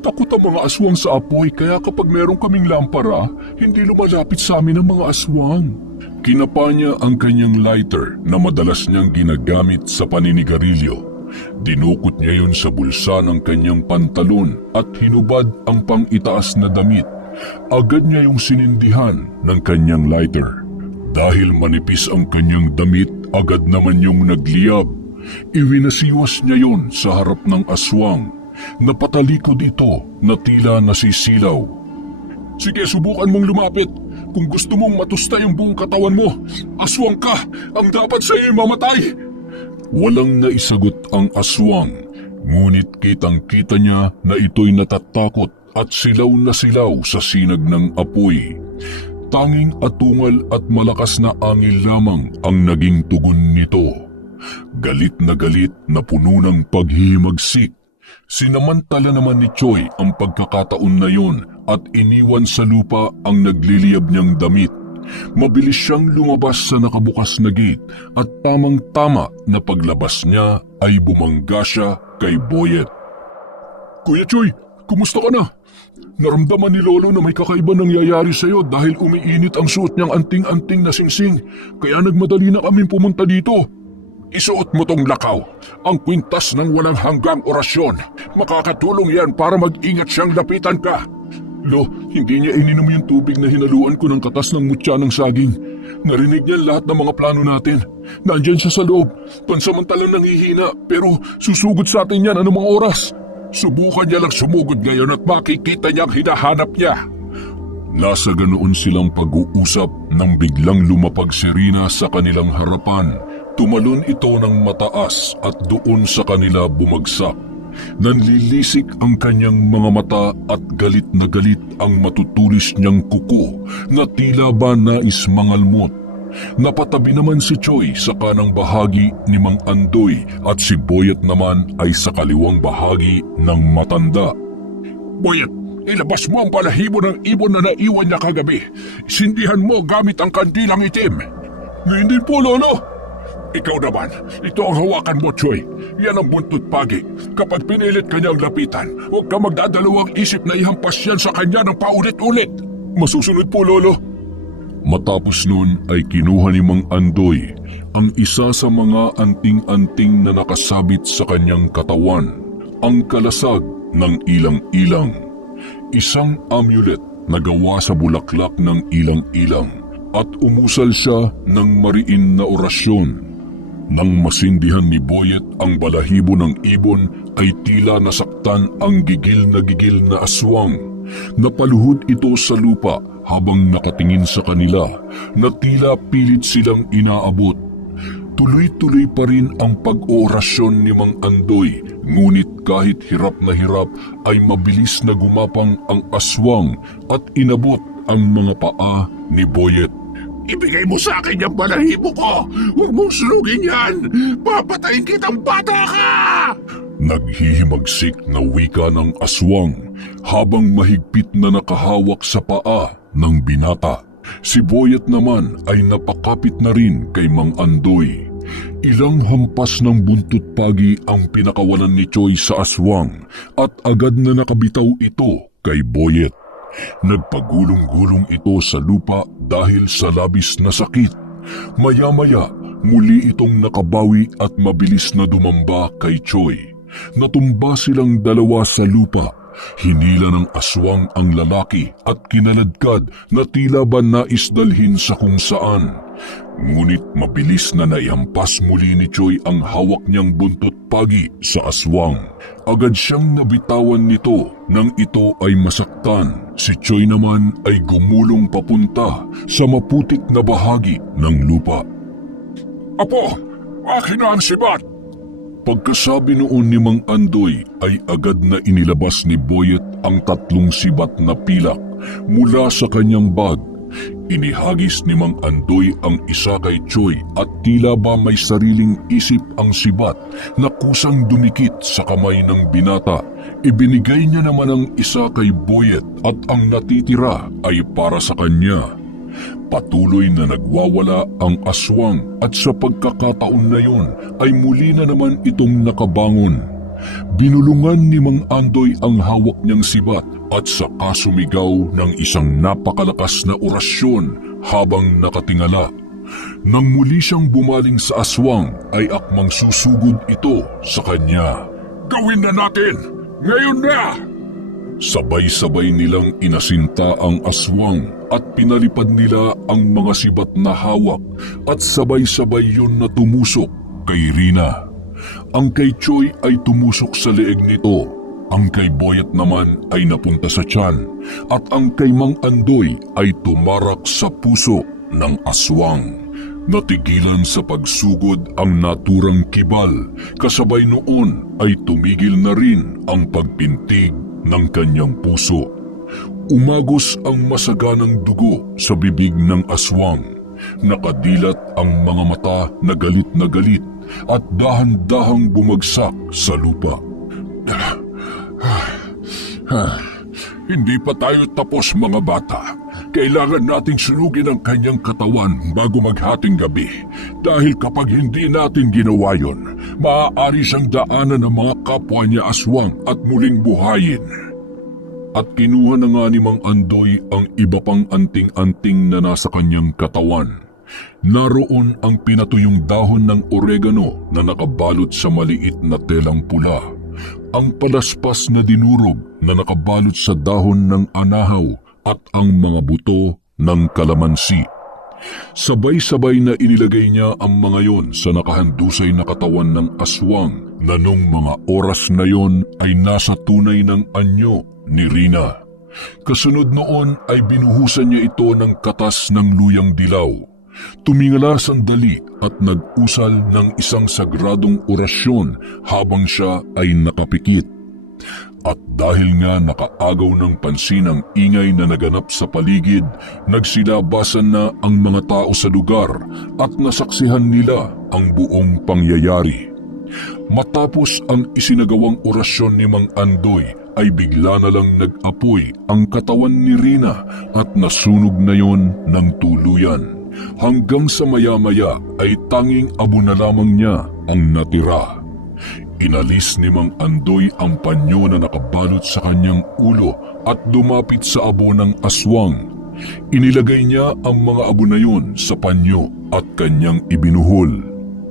Takot ang mga aswang sa apoy kaya kapag meron kaming lampara, hindi lumalapit sa amin ang mga aswang. Kinapa niya ang kanyang lighter na madalas niyang ginagamit sa paninigarilyo. Dinukot niya yun sa bulsa ng kanyang pantalon at hinubad ang pang-itaas na damit. Agad niya yung sinindihan ng kanyang lighter. Dahil manipis ang kanyang damit, agad naman yung nagliyab. Iwinasiwas niya yun sa harap ng aswang. Napatalikod ito na tila nasisilaw. Sige, subukan mong lumapit. Kung gusto mong matusta yung buong katawan mo, aswang ka, ang dapat sa iyo mamatay. Walang naisagot ang aswang, ngunit kitang-kita niya na ito'y natatakot at silaw na silaw sa sinag ng apoy. Tanging atungal at malakas na angil lamang ang naging tugon nito. Galit na puno ng paghihimagsik. Sinamantala naman ni Choi ang pagkakataon na yun at iniwan sa lupa ang nagliliyab niyang damit. Mabilis siyang lumabas sa nakabukas na gate at tamang-tama na paglabas niya ay bumangga siya kay Boyet. Kuya Choi, kumusta ka na? Naramdaman ni Lolo na may kakaiba nangyayari sa'yo dahil umiinit ang suot niyang anting-anting na singsing kaya nagmadali na kaming pumunta dito. Isuot mo tong lakaw, ang kwintas ng walang hanggang orasyon. Makakatulong yan para mag-ingat siyang lapitan ka. Lo, hindi niya ininom yung tubig na hinaluan ko ng katas ng mutya ng saging. Narinig niya lahat ng mga plano natin. Nandyan siya sa loob, pansamantalang nanghihina pero susugod sa atin yan anumang oras. Subukan niya lang sumugod ngayon at makikita niyang hinahanap niya. Nasa ganoon silang pag-uusap nang biglang lumapag si Rina sa kanilang harapan. Tumalon ito ng mataas at doon sa kanila bumagsak. Nanlilisik ang kanyang mga mata at galit na galit ang matutulis niyang kuko na tila ba nais mangalmot. Napatabi naman si Choi sa kanang bahagi ni Mang Andoy at si Boyet naman ay sa kaliwang bahagi ng matanda. Boyet, ilabas mo ang balahibo ng ibon na naiwan niya kagabi. Sindihan mo gamit ang kandilang itim. Hindi po, Lolo. Ikaw naman, ito ang hawakan mo, Choi. Yan ang buntot pagi. Kapag pinilit kanyang lapitan, huwag ka magdadalawang isip na ihampas yan sa kanya ng paulit-ulit. Masusunod po, Lolo. Matapos nun ay kinuha ni Mang Andoy ang isa sa mga anting-anting na nakasabit sa kanyang katawan, ang kalasag ng ilang-ilang. Isang amulet na gawa sa bulaklak ng ilang-ilang at umusal siya ng mariin na orasyon. Nang masindihan ni Boyet ang balahibo ng ibon ay tila nasaktan ang gigil na aswang. Napaluhod ito sa lupa habang nakatingin sa kanila na tila pilit silang inaabot. Tuloy-tuloy pa rin ang pag-oorasyon ni Mang Andoy, ngunit kahit hirap na hirap ay mabilis na gumapang ang aswang at inabot ang mga paa ni Boyet. Ibigay mo sa akin yung balahibo ko! Huwag mong sulugin yan! Papatayin kitang bata ka! Naghihimagsik na wika ng aswang habang mahigpit na nakahawak sa paa ng binata. Si Boyet naman ay napakapit na rin kay Mang Andoy. Ilang hampas ng buntot pagi ang pinakawalan ni Choi sa aswang at agad na nakabitaw ito kay Boyet. Nagpagulong-gulong ito sa lupa dahil sa labis na sakit. Maya-maya, muli itong nakabawi at mabilis na dumamba kay Choi. Natumba silang dalawa sa lupa. Hinila ng aswang ang lalaki at kinaladkad na tila ba nais dalhin sa kung saan. Ngunit mabilis na naihampas muli ni Choi ang hawak niyang buntot pagi sa aswang. Agad siyang nabitawan nito nang ito ay masaktan. Si Choi naman ay gumulong papunta sa maputik na bahagi ng lupa. Apo, akin na ang sibat! Pagkasabi noon ni Mang Andoy ay agad na inilabas ni Boyet ang 3 sibat na pilak mula sa kanyang bag. Inihagis ni Mang Andoy ang isa kay Choi at tila ba may sariling isip ang sibat na kusang dumikit sa kamay ng binata. Ibinigay niya naman ang isa kay Boyet at ang natitira ay para sa kanya. Patuloy na nagwawala ang aswang at sa pagkakataon na yun ay muli na naman itong nakabangon. Binulungan ni Mang Andoy ang hawak niyang sibat at saka sumigaw ng isang napakalakas na orasyon habang nakatingala. Nang muli siyang bumaling sa aswang ay akmang susugod ito sa kanya. Gawin na natin! Ngayon na! Sabay-sabay nilang inasinta ang aswang at pinalipad nila ang mga sibat na hawak at sabay-sabay yun na tumusok kay Rina. Ang kay Choi ay tumusok sa leeg nito, ang kay Boyet naman ay napunta sa tiyan, at ang kay Mang Andoy ay tumarak sa puso ng aswang. Natigilan sa pagsugod ang naturang kibal, kasabay noon ay tumigil na rin ang pagpintig ng kanyang puso. Umagos ang masaganang dugo sa bibig ng aswang. Nakadilat ang mga mata na galit at dahan-dahang bumagsak sa lupa. Hindi pa tayo tapos mga bata. Kailangan nating sunugin ang kanyang katawan bago maghating gabi. Dahil kapag hindi natin ginawa yon, maaari siyang daanan ng mga kapwa niya aswang at muling buhayin. At kinuha na nga ni Mang Andoy ang iba pang anting-anting na nasa kanyang katawan. Naroon ang pinatuyong dahon ng oregano na nakabalot sa maliit na telang pula. Ang palaspas na dinurog na nakabalot sa dahon ng anahaw at ang mga buto ng kalamansi. Sabay-sabay na inilagay niya ang mga yon sa nakahandusay na katawan ng aswang na nung mga oras na yon ay nasa tunay ng anyo ni Rina. Kasunod noon ay binuhusan niya ito ng katas ng luyang dilaw. Tumingala sandali at nag-usal ng isang sagradong orasyon habang siya ay nakapikit. At dahil nga nakaagaw ng pansin ang ingay na naganap sa paligid, nagsilabasan na ang mga tao sa lugar at nasaksihan nila ang buong pangyayari. Matapos ang isinagawang orasyon ni Mang Andoy ay bigla na lang nag-apoy ang katawan ni Rina at nasunog na yon ng tuluyan. Hanggang sa maya-maya ay tanging abo na lamang niya ang natira. Inalis ni Mang Andoy ang panyo na nakabalot sa kanyang ulo at lumapit sa abo ng aswang. Inilagay niya ang mga abo na yun sa panyo at kanyang ibinuhol.